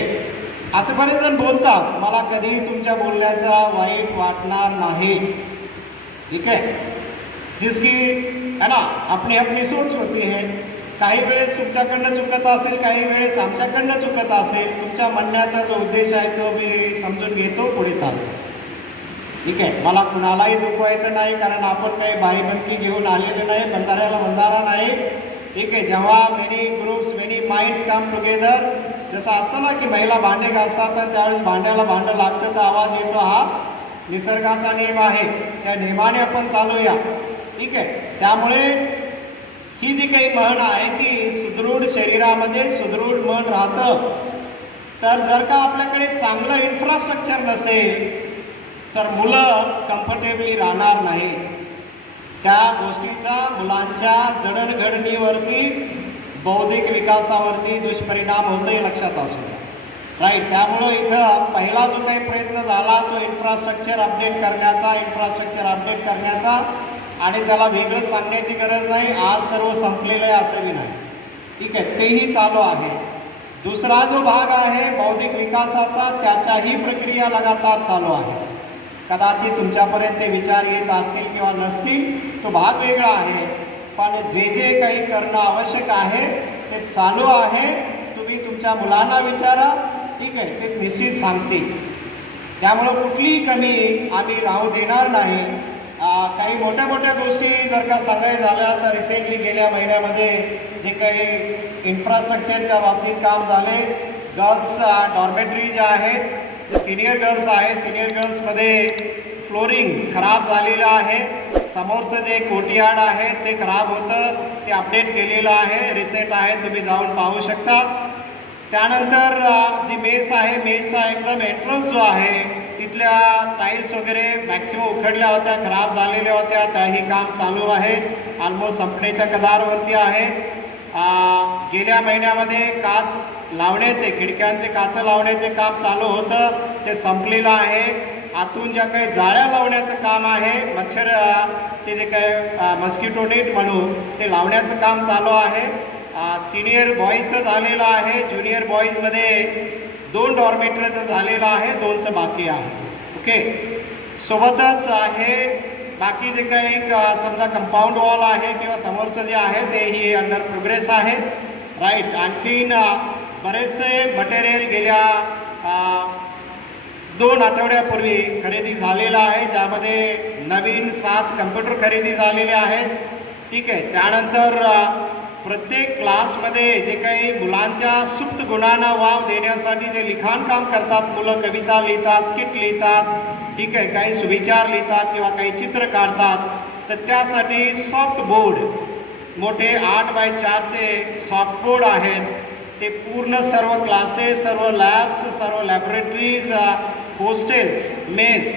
असे बरेच जण बोलतात. मला कधीही तुमच्या बोलण्याचा वाईट वाटणार नाही. ठीक है, जिसकी है ना अपनी अपनी सोच होती है. काही वेळेस तुमच्याकडनं चुकत असेल, काही वेळेस आमच्याकडनं चुकत असेल. तुमच्या म्हणण्याचा जो उद्देश आहे तो मी समजून घेतो, पुढे चालतो. ठीक आहे, मला कुणालाही दुखवायचं नाही, कारण आपण काही बाईबंदी घेऊन आलेले नाही, बंधाऱ्याला बंधारा नाही. ठीक आहे, जेव्हा many groups many minds come together, जसं असतं ना की महिला भांडे घासतात तर त्यावेळेस भांड्याला भांडं लागतं तर आवाज येतो, हा निसर्गाचा नियम आहे. त्या नियमाने आपण चालूया. ठीक आहे, त्यामुळे ही जी काही म्हण आहे की सुदृढ शरीरामध्ये सुदृढ मन राहतं, तर जर का आपल्याकडे चांगलं इन्फ्रास्ट्रक्चर नसेल तर मुलं कम्फर्टेबली राहणार नाही. त्या गोष्टीचा मुलांच्या जडणघडणीवरती, बौद्धिक विकासावरती दुष्परिणाम होतो, हे लक्षात असू द्या. राईट, त्यामुळं इथं पहिला जो काही प्रयत्न झाला तो इन्फ्रास्ट्रक्चर अपडेट करण्याचा, आणि त्याला वेगळं सांगण्याची गरज नाही. आज सर्व संपलेलं आहे असंही नाही. ठीक आहे, तेही चालू आहे. दुसरा जो भाग आहे बौद्धिक विकासाचा, त्याच्याही प्रक्रिया लगातार चालू आहे. कदाचित तुमच्यापर्यंत ते विचार येत असतील किंवा नसतील, तो भाग वेगळा आहे. पण जे जे काही करणं आवश्यक आहे ते चालू आहे. तुम्ही तुमच्या मुलांना विचारा, ठीक आहे, ते निश्चित सांगतील. त्यामुळं कुठलीही कमी आम्ही राहू देणार नाही. काही मोठ्या मोठ्या गोष्टी जर का सांगायचं झाल्या तर रिसेंटली गेल्या महिन्यामध्ये जे काही इन्फ्रास्ट्रक्चरच्या बाबतीत काम झाले, गर्ल्स डॉर्मेटरी ज्या आहेत, जे सिनियर गर्ल्स आहे, सिनियर गर्ल्समध्ये फ्लोरिंग खराब झालेलं आहे. समोरचं जे कोर्टयार्ड आहे ते खराब होतं, ते अपडेट केलेलं आहे, रिसेंट आहे, तुम्ही जाऊन पाहू शकता. त्यानंतर जी मेस आहे, मेसचा एकदम एंट्रन्स जो आहे तिथल्या टाईल्स वगैरे मॅक्सिमम उखडल्या होत्या, खराब झालेल्या होत्या. त्याही काम चालू आहे, ऑलमोस्ट संपण्याच्या कदारवरती आहे. गेल्या महिन्यामध्ये काच लावण्याचे, खिडक्यांचे काच लावण्याचे काम चालू होतं, ते संपलेलं आहे. आतून ज्या काही जाळ्या लावण्याचं काम आहे, मच्छरचे जे काही मस्किटो नेट म्हणून ते लावण्याचं काम चालू आहे. सिनियर बॉईजचं झालेलं आहे, ज्युनियर बॉईजमध्ये 2 डॉर्मेटरीचं झालेलं आहे, 2चं बाकी आहे. ओके, सोबतच आहे बाकी जे काही समजा कंपाऊंड वॉल आहे किंवा समोरचं जे आहे तेही अंडर प्रोग्रेस आहे. राईट, आणखीन बरेचसे मटेरियल गेल्या 2 आठवड्यापूर्वी खरेदी झालेलं आहे, ज्यामध्ये नवीन 7 कम्प्युटर खरेदी झालेले आहेत. ठीक आहे, त्यानंतर प्रत्येक क्लासमध्ये जे काही मुलांच्या सुप्त गुणांना वाव देण्यासाठी जे लिखाण काम करतात मुलं, कविता लिहितात, स्किट लिहितात, ठीक आहे, काही सुविचार लिहितात किंवा काही चित्र काढतात, तर त्यासाठी सॉफ्ट बोर्ड, मोठे 8x4चे सॉफ्ट बोर्ड आहेत. ते पूर्ण सर्व क्लासेस, सर्व लॅब्स, सर्व लॅबोरेटरीज, हॉस्टेल्स, मेस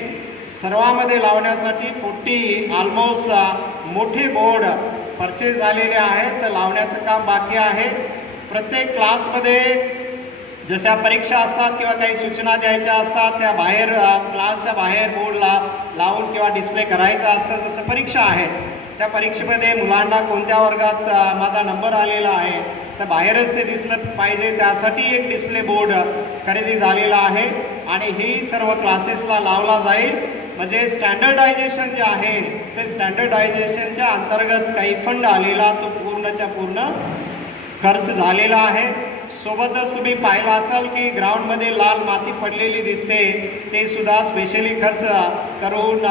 सर्वांमध्ये लावण्यासाठी 40 ऑलमोस्ट मोठे बोर्ड परचेस झालेले आहेत. तर लावण्याचं काम बाकी आहे. प्रत्येक क्लासमध्ये जशा परीक्षा असतात किंवा काही सूचना द्यायच्या असतात, त्या बाहेर क्लासच्या बाहेर बोर्डला लावून किंवा डिस्प्ले करायचं असतं. जसं परीक्षा आहे, त्या परीक्षेमध्ये मुलांना कोणत्या वर्गात माझा नंबर आलेला आहे तर बाहेरच ते दिसलं पाहिजे, त्यासाठी एक डिस्प्ले बोर्ड खरेदी झालेला आहे आणि ही सर्व क्लासेसला लावला जाईल. म्हणजे स्टँडर्डायझेशन जे आहे ते स्टँडर्डायझेशनच्या अंतर्गत काही फंड आलेला तो पूर्णच्या पूर्ण खर्च झालेला आहे. सोबतच तुम्ही पाहिलं असाल की ग्राउंडमध्ये लाल माती पडलेली दिसते, ते सुद्धा स्पेशली खर्च करून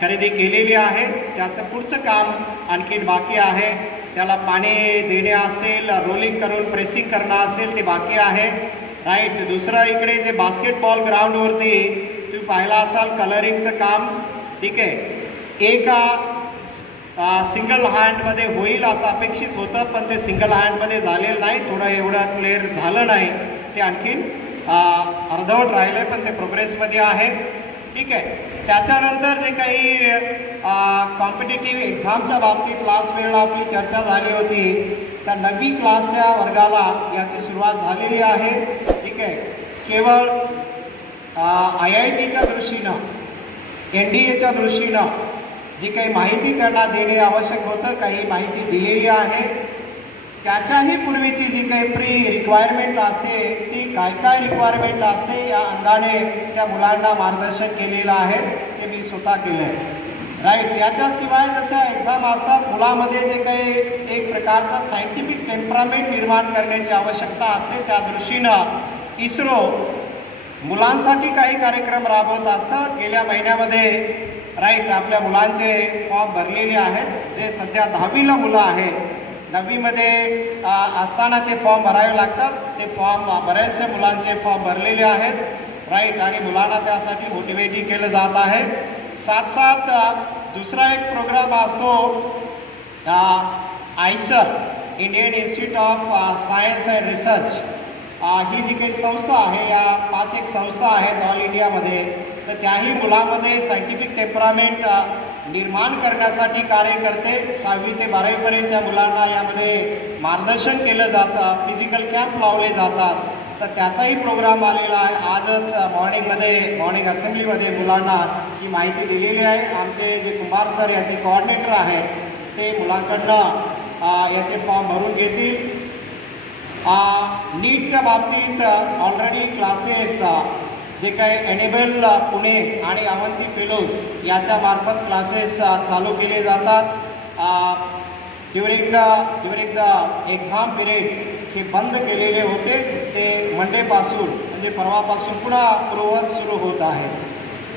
खरेदी केलेली आहे. त्याचं पुढचं काम आणखीन बाकी आहे. त्याला पाणी देणे असेल, रोलिंग करून प्रेसिंग करणं असेल ते बाकी आहे. राईट, दुसरं इकडे जे बास्केटबॉल ग्राउंडवरती तुम्ही पाहिला असाल कलरिंगचं काम, ठीक आहे, एका सिंगल हँडमध्ये होईल असं अपेक्षित होतं, पण ते सिंगल हँडमध्ये झालेलं नाही, थोडं एवढं क्लिअर झालं नाही, ते आणखीन अर्धवट राहिलं आहे, पण ते प्रोग्रेसमध्ये आहे. ठीक आहे, त्याच्यानंतर जे काही कॉम्पिटिटिव्ह एक्झामच्या बाबतीत लास्ट वेळेला आपली चर्चा झाली होती, त्या 9वी क्लासच्या वर्गाला याची सुरुवात झालेली आहे. ठीक आहे, केवळ IITच्या दृष्टीनं, NDAच्या दृष्टीनं जी काही माहिती त्यांना देणे आवश्यक होतं, काही माहिती दिलेली आहे. त्याच्याही पूर्वीची जी काही प्री रिक्वायरमेंट असते, ती काय काय रिक्वायरमेंट असते या अंगाने त्या मुलांना मार्गदर्शन केलेलं आहे, ते मी स्वतः केलं आहे. राईट, याच्याशिवाय जशा एक्झाम असतात, मुलामध्ये जे काही एक प्रकारचा सायंटिफिक टेम्परामेंट निर्माण करण्याची आवश्यकता असते, त्या दृष्टीनं इस्रो मुलांसाठी काही कार्यक्रम राबवत असतात. गेल्या महिन्यामध्ये राईट आपल्या मुलांचे फॉर्म भरलेले आहेत, जे सध्या 10वीला मुलं आहेत. 9वीमध्ये असताना ते फॉर्म भरावे लागतात. ते फॉर्म बऱ्याचशा मुलांचे फॉर्म भरलेले आहेत. राईट, आणि मुलांना त्यासाठी मोटिवेटही केलं जात आहे. साथ दुसरा एक प्रोग्राम असतो IISER, Indian Institute of Science and Research. ही जी काही संस्था आहे, या 5 एक संस्था आहेत ऑल इंडियामध्ये, तर त्याही मुलांमध्ये सायंटिफिक टेम्परामेंट निर्माण करण्यासाठी कार्य करते. 6वी ते 12वीपर्यंतच्या मुलांना यामध्ये मार्गदर्शन केलं जातं, फिजिकल कॅम्प लावले जातात. तर त्याचाही प्रोग्राम आलेला आहे. आजच मॉर्निंग असेंब्लीमध्ये मुलांना ही माहिती दिलेली आहे. आमचे जे कुंभार सर याचे कोऑर्डिनेटर आहेत, ते मुलांकडनं याचे फॉर्म भरून घेतील. नीटच्या बाबतीत ऑलरेडी क्लासेस जे काही एनेबल पुणे आणि अवंती फेलोज याच्या मार्फत क्लासेस चालू केले जातात. ड्युरिंग द एक्झाम पिरियड हे बंद केलेले होते, ते मंडेपासून म्हणजे परवापासून पुन्हा पूर्ववत सुरू होत आहे.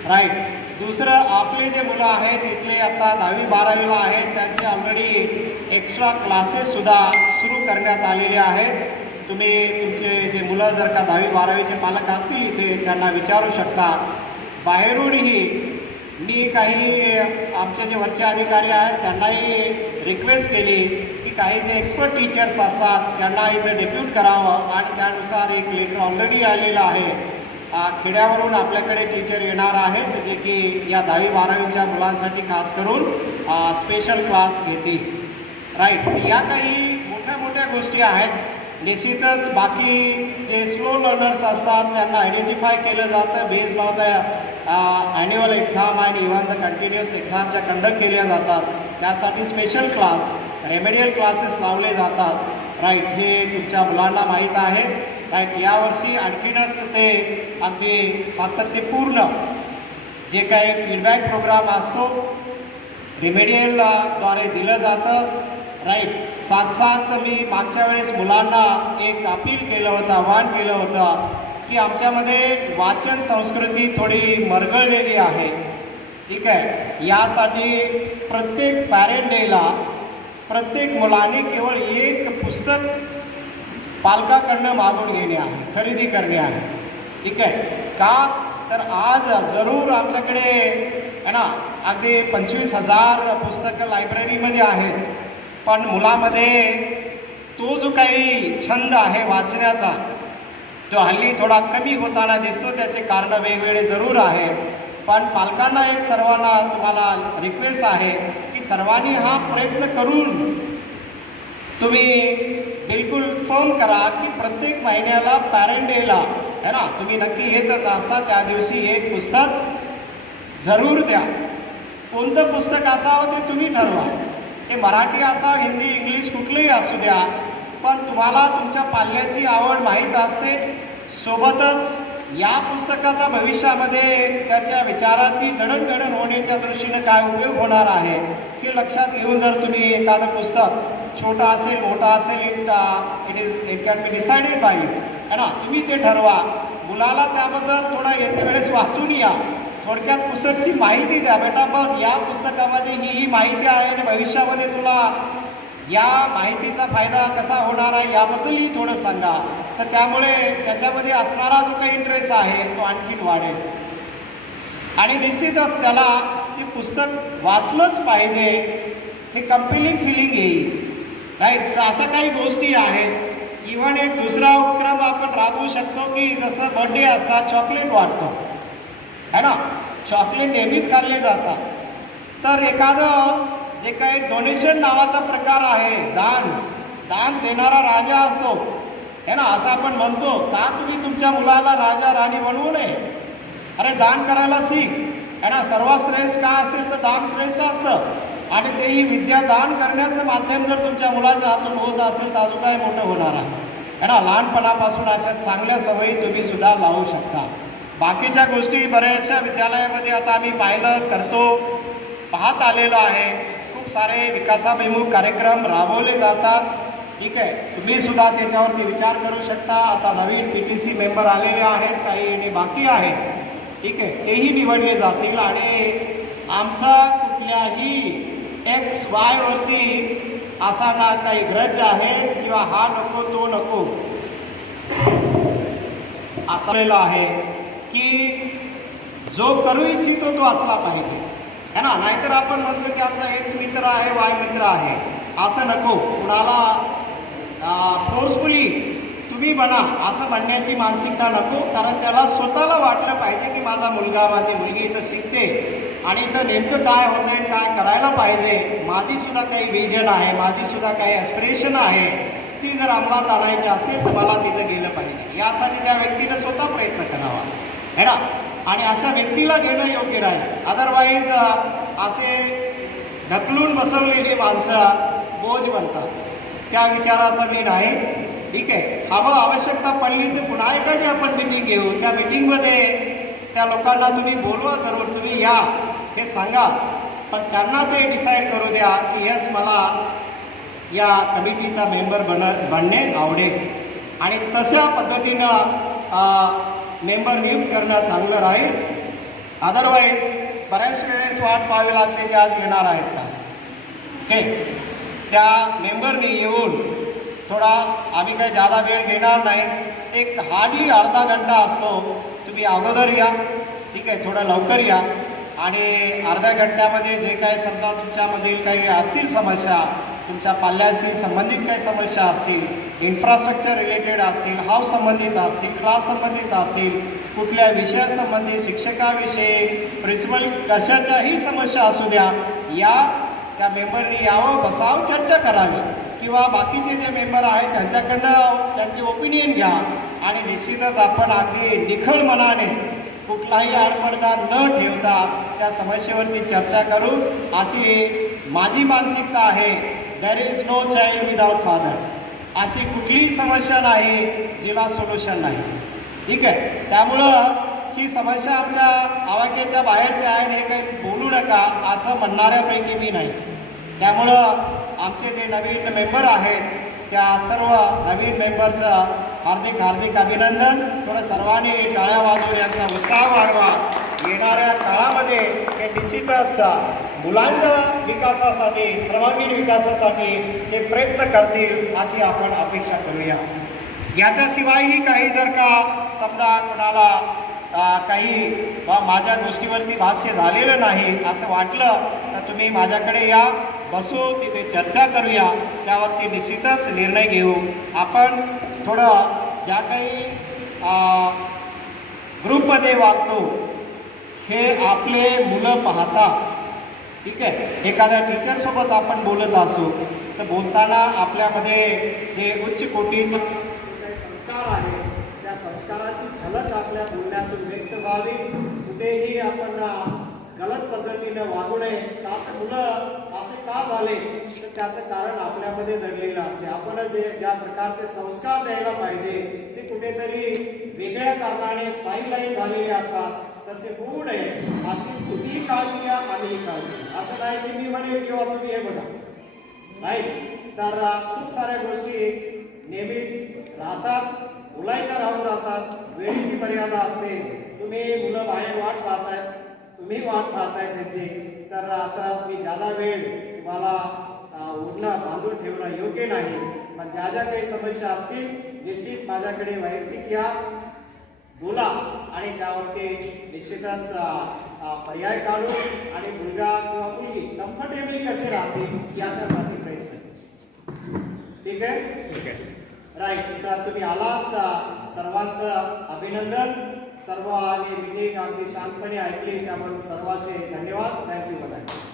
राईट, दुसरं आपले जे मुलं आहेत तिथले आता 10वी 12वीला आहेत, त्यांचे ऑलरेडी एक्स्ट्रा क्लासेससुद्धा सुरू करण्यात आलेले आहेत. तुम्ही तुमचे जे मुलं जर का 10वी 12वीचे पालक असतील इथे, त्यांना विचारू शकता. बाहेरूनही मी काही आमचे जे वरचे अधिकारी आहेत त्यांनाही रिक्वेस्ट केली की काही जे एक्सपर्ट टीचर्स असतात त्यांना इथे डेप्यूट करावं, आणि त्यानुसार एक लेटर ऑलरेडी आलेलं आहे. खेड्यावरून आपल्याकडे टीचर येणार आहेत जे की या 10वी-12वीच्या मुलांसाठी खास करून स्पेशल क्लास घेतील. राईट, या काही मोठ्या मोठ्या गोष्टी आहेत. निश्चितच बाकी जे स्लो लर्नर्स असतात त्यांना आयडेंटिफाय केलं जातं based on the annual exam आणि इव्हन द कंटिन्युअस एक्झाम ज्या कंडक्ट केल्या जातात त्यासाठी स्पेशल क्लास रेमेडियल क्लासेस लावले जातात. राईट, हे तुमच्या मुलांना माहीत आहे. राईट, यावर्षी आणखीनच ते अगदी सातत्यपूर्ण जे काही फीडबॅक प्रोग्राम असतो रेमेडियलद्वारे दिलं जातं. राईट, साथ मी मागच्या वेळेस मुलांना एक अपील केलं होतं, आवाहन केलं होतं की आमच्यामध्ये वाचन संस्कृती थोडी मरगळलेली आहे. ठीक आहे, यासाठी प्रत्येक पॅरेंट डेला प्रत्येक मुलाने केवळ एक पुस्तक पालकाकडनं मागून घेणे आहे, खरेदी करणे आहे. ठीक आहे, का तर आज जरूर आमच्याकडे आहे ना अगदी 25,000 पुस्तकं लायब्ररीमध्ये आहेत, पण मुलामध्ये तो जो काही छंद आहे वाचण्याचा तो हल्ली थोडा कमी होताना दिसतो. त्याचे कारणं वेगवेगळे जरूर आहेत, पण पालकांना एक सर्वांना तुम्हाला रिक्वेस्ट आहे की सर्वांनी हा प्रयत्न करून तुम्ही बिलकुल फोन करा की प्रत्येक महिन्याला पॅरेंट डेला है ना तुम्ही नक्की येतच असता त्या दिवशी एक पुस्तक जरूर द्या. कोणतं पुस्तक असावं ते तुम्ही ठरवा. ते मराठी असावं, हिंदी, इंग्लिश कुठलंही असू द्या, पण तुम्हाला तुमच्या पाल्याची आवड माहीत असते. सोबतच या पुस्तकाचा भविष्यामध्ये त्याच्या विचाराची जडणघडण होण्याच्या दृष्टीनं काय उपयोग होणार आहे हे लक्षात घेऊन जर तुम्ही एखादं पुस्तक छोटा असेल मोठा असेल it can be decided by you है ना, तुम्ही ते ठरवा. मुलाला त्याबद्दल थोडा येते वेळेस वाचून या, थोडक्यात पुस्तकची माहिती द्या. बेटा बघ या पुस्तकामध्ये ही माहिती आहे आणि भविष्यामध्ये तुला या माहितीचा फायदा कसा होणार आहे याबद्दलही थोडं सांगा. तर त्यामुळे त्याच्यामध्ये असणारा जो काही इंटरेस्ट आहे तो आणखीन वाढेल आणि निश्चितच त्याला ते पुस्तक वाचलंच पाहिजे हे कंपेलिंग फिलिंग येईल. राईट, अशा काही गोष्टी आहेत. इव्हन एक दुसरा उपक्रम आपण राबवू शकतो की जसं बर्थडे असतात चॉकलेट वाटतो है ना, चॉकलेट नेहमीच खाल्ले जातात. तर एखादं जे काही डोनेशन नावाचा प्रकार आहे, दान देणारा राजा असतो है ना, असं आपण म्हणतो. का तुम्ही तुमच्या मुलाला राजा राणी बनवू नये? अरे दान करायला शिक है ना. सर्वात श्रेष्ठ का असेल तर दान श्रेष्ठ असतं आणि तेही विद्या दान करण्याचं माध्यम जर तुमच्या मुलाच्या हातून होत असेल तर अजून काय मोठं होणार आहे ना. लहानपणापासून अशा चांगल्या सवयी तुम्ही सुद्धा लावू शकता. बाकीच्या गोष्टी बऱ्याचशा विद्यालयामध्ये आता आम्ही पाहत आलेलो आहे. खूप सारे विकासाभिमुख कार्यक्रम राबवले जातात. ठीक आहे, तुम्ही सुद्धा त्याच्यावरती विचार करू शकता. आता नवीन PTC मेंबर आलेले आहेत, काही बाकी आहेत. ठीक आहे, तेही निवडले जातील आणि आमचा कुठल्याही XY वरती असा ना काही ग्रज आहे किंवा हा नको तो नको असलेला आहे की जो करू इच्छितो तो असला पाहिजे है ना. नाहीतर आपण म्हणतो की आमचा X मित्र आहे Y मित्र आहे, असं नको. कुणाला फोर्सफुली तुम्ही बना असं म्हणण्याची मानसिकता नको. कारण त्याला स्वतःला वाटलं पाहिजे की माझा मुलगा माझी मुलगी इथं शिकते आणि इथं नेमकं काय होतं आहे, काय करायला पाहिजे, माझी सुद्धा काही विजन आहे, माझी सुद्धा काही ॲस्पिरेशन आहे, ती जर अंमलात आणायची असेल तर मला तिथं गेलं पाहिजे. यासाठी त्या व्यक्तीनं स्वतः प्रयत्न करावा है ना. आणि अशा व्यक्तीला घेणं योग्य राहील. अदरवाईज असे ढकलून बसवलेली माणसं बोज बनतात. त्या विचाराचा मी नाही. ठीक आहे, हवं आवश्यकता पडली तर पुन्हा एखादी आपण मिटिंग घेऊ. त्या मिटिंगमध्ये त्या लोकांना तुम्ही बोलवा जरूर, तुम्ही या हे सांगा, पण त्यांना ते डिसाईड करू द्या की यस मला या कमिटीचा मेंबर बनणे आवडेल आणि तशा पद्धतीनं मेंबर नियुक्त करणं चांगलं राहील. अदरवाईज बऱ्याच वेळेस वाट पाहावी लागते की आज येणार आहेत का. ओके, त्या मेंबरनी येऊन थोडा आम्ही काही जादा वेळ घेणार नाही, एक हार्डली अर्धा घंटा असतो, तुम्ही अगोदर या. ठीक आहे, थोडं लवकर या आणि अर्ध्या घंट्यामध्ये जे काही समजा तुमच्यामधील काही असतील समस्या, तुमच्या पाल्याशी संबंधित काही समस्या असतील इन्फ्रास्ट्रक्चर रिलेटेड असतील, हाऊस संबंधित असतील, क्लास संबंधित असतील, कुठल्या विषयासंबंधी, शिक्षकाविषयी, प्रिन्सिपल कशाच्याही समस्या असू द्या, त्या मेंबरनी यावं, बसावं, चर्चा करावी किंवा बाकीचे जे मेंबर आहेत त्यांच्याकडनं त्यांचे ओपिनियन घ्या आणि निश्चितच आपण अगदी निखळ मनाने कुठलाही आडपडदा न ठेवता त्या समस्येवरती चर्चा करू, अशी माझी मानसिकता आहे. There is no child without father. अशी कुठलीही समस्या नाही जिला सोल्युशन नाही. ठीक आहे, त्यामुळं ही समस्या आमच्या आवाक्याच्या बाहेरच्या आहे, हे काही बोलू नका असं म्हणणाऱ्यापैकी मी नाही. त्यामुळं आमचे जे नवीन मेंबर आहेत त्या सर्व नवीन मेंबरचं हार्दिक हार्दिक अभिनंदन. थोडं सर्वांनी टाळ्या वाजवून यांचा उत्साह वाढवा. येणाऱ्या काळामध्ये हे निश्चितच मुलांच्या विकासासाठी, सर्वांगीण विकासासाठी ते प्रयत्न करतील अशी आपण अपेक्षा करूया. याच्याशिवायही काही जर का समजा कोणाला काही माझ्या गोष्टीवरती भाष्य झालेलं नाही असं वाटलं तर तुम्ही माझ्याकडे या, बसू, तिथे चर्चा करूया, त्यावरती निश्चितच निर्णय घेऊ. आपण थोडं ज्या काही ग्रुपमध्ये वागतो हे आपले मुलं पाहतात. ठीक आहे, एखाद्या टीचरसोबत आपण बोलत असू तर बोलताना आपल्यामध्ये जे उच्च कोटीचा काही संस्कार आहे त्या संस्काराची झलक आपल्या बोलण्यातून व्यक्त व्हावी. कुठेही आपण गलत पद्धतीनं वागू नये. का तर मुलं असे का झाले तर त्याचं कारण आपल्यामध्ये दडलेलं असते. आपण जे ज्या प्रकारचे संस्कार द्यायला पाहिजे ते कुठेतरी वेगळ्या कारणाने साईडलाईन झालेले असतात. तसे होऊ नये अशी तुम्ही काळजी घ्या, आम्ही काळजी. असं नाही की मी म्हणेन किंवा तुम्ही हे बघा, नाही. तर खूप साऱ्या गोष्टी नेहमीच राहतात, बोलायच्या राहून जातात, वेळेची मर्यादा असते. तुम्ही मुलं बाहेर वाट पाहतायत, तुम्ही वाट पाहताय त्याची, तर असं मी ज्यादा वेळ तुम्हाला उठणं बांधून ठेवणं योग्य नाही. पण ज्या ज्या काही समस्या असतील निश्चित माझ्याकडे वैयक्तिक या, बोला आणि त्यावरती निश्चितच पर्याय काढू आणि मुलगा किंवा मुलगी कम्फर्टेबली कसे राहतील याच्यासाठी प्रयत्न. ठीक आहे, ठीक आहे, राईट. तर तुम्ही आलात, सर्वांचं अभिनंदन. सर्व आणि मीटिंग अगदी शांतपणे ऐकली त्याबद्दल सर्वांचे धन्यवाद. थँक्यू.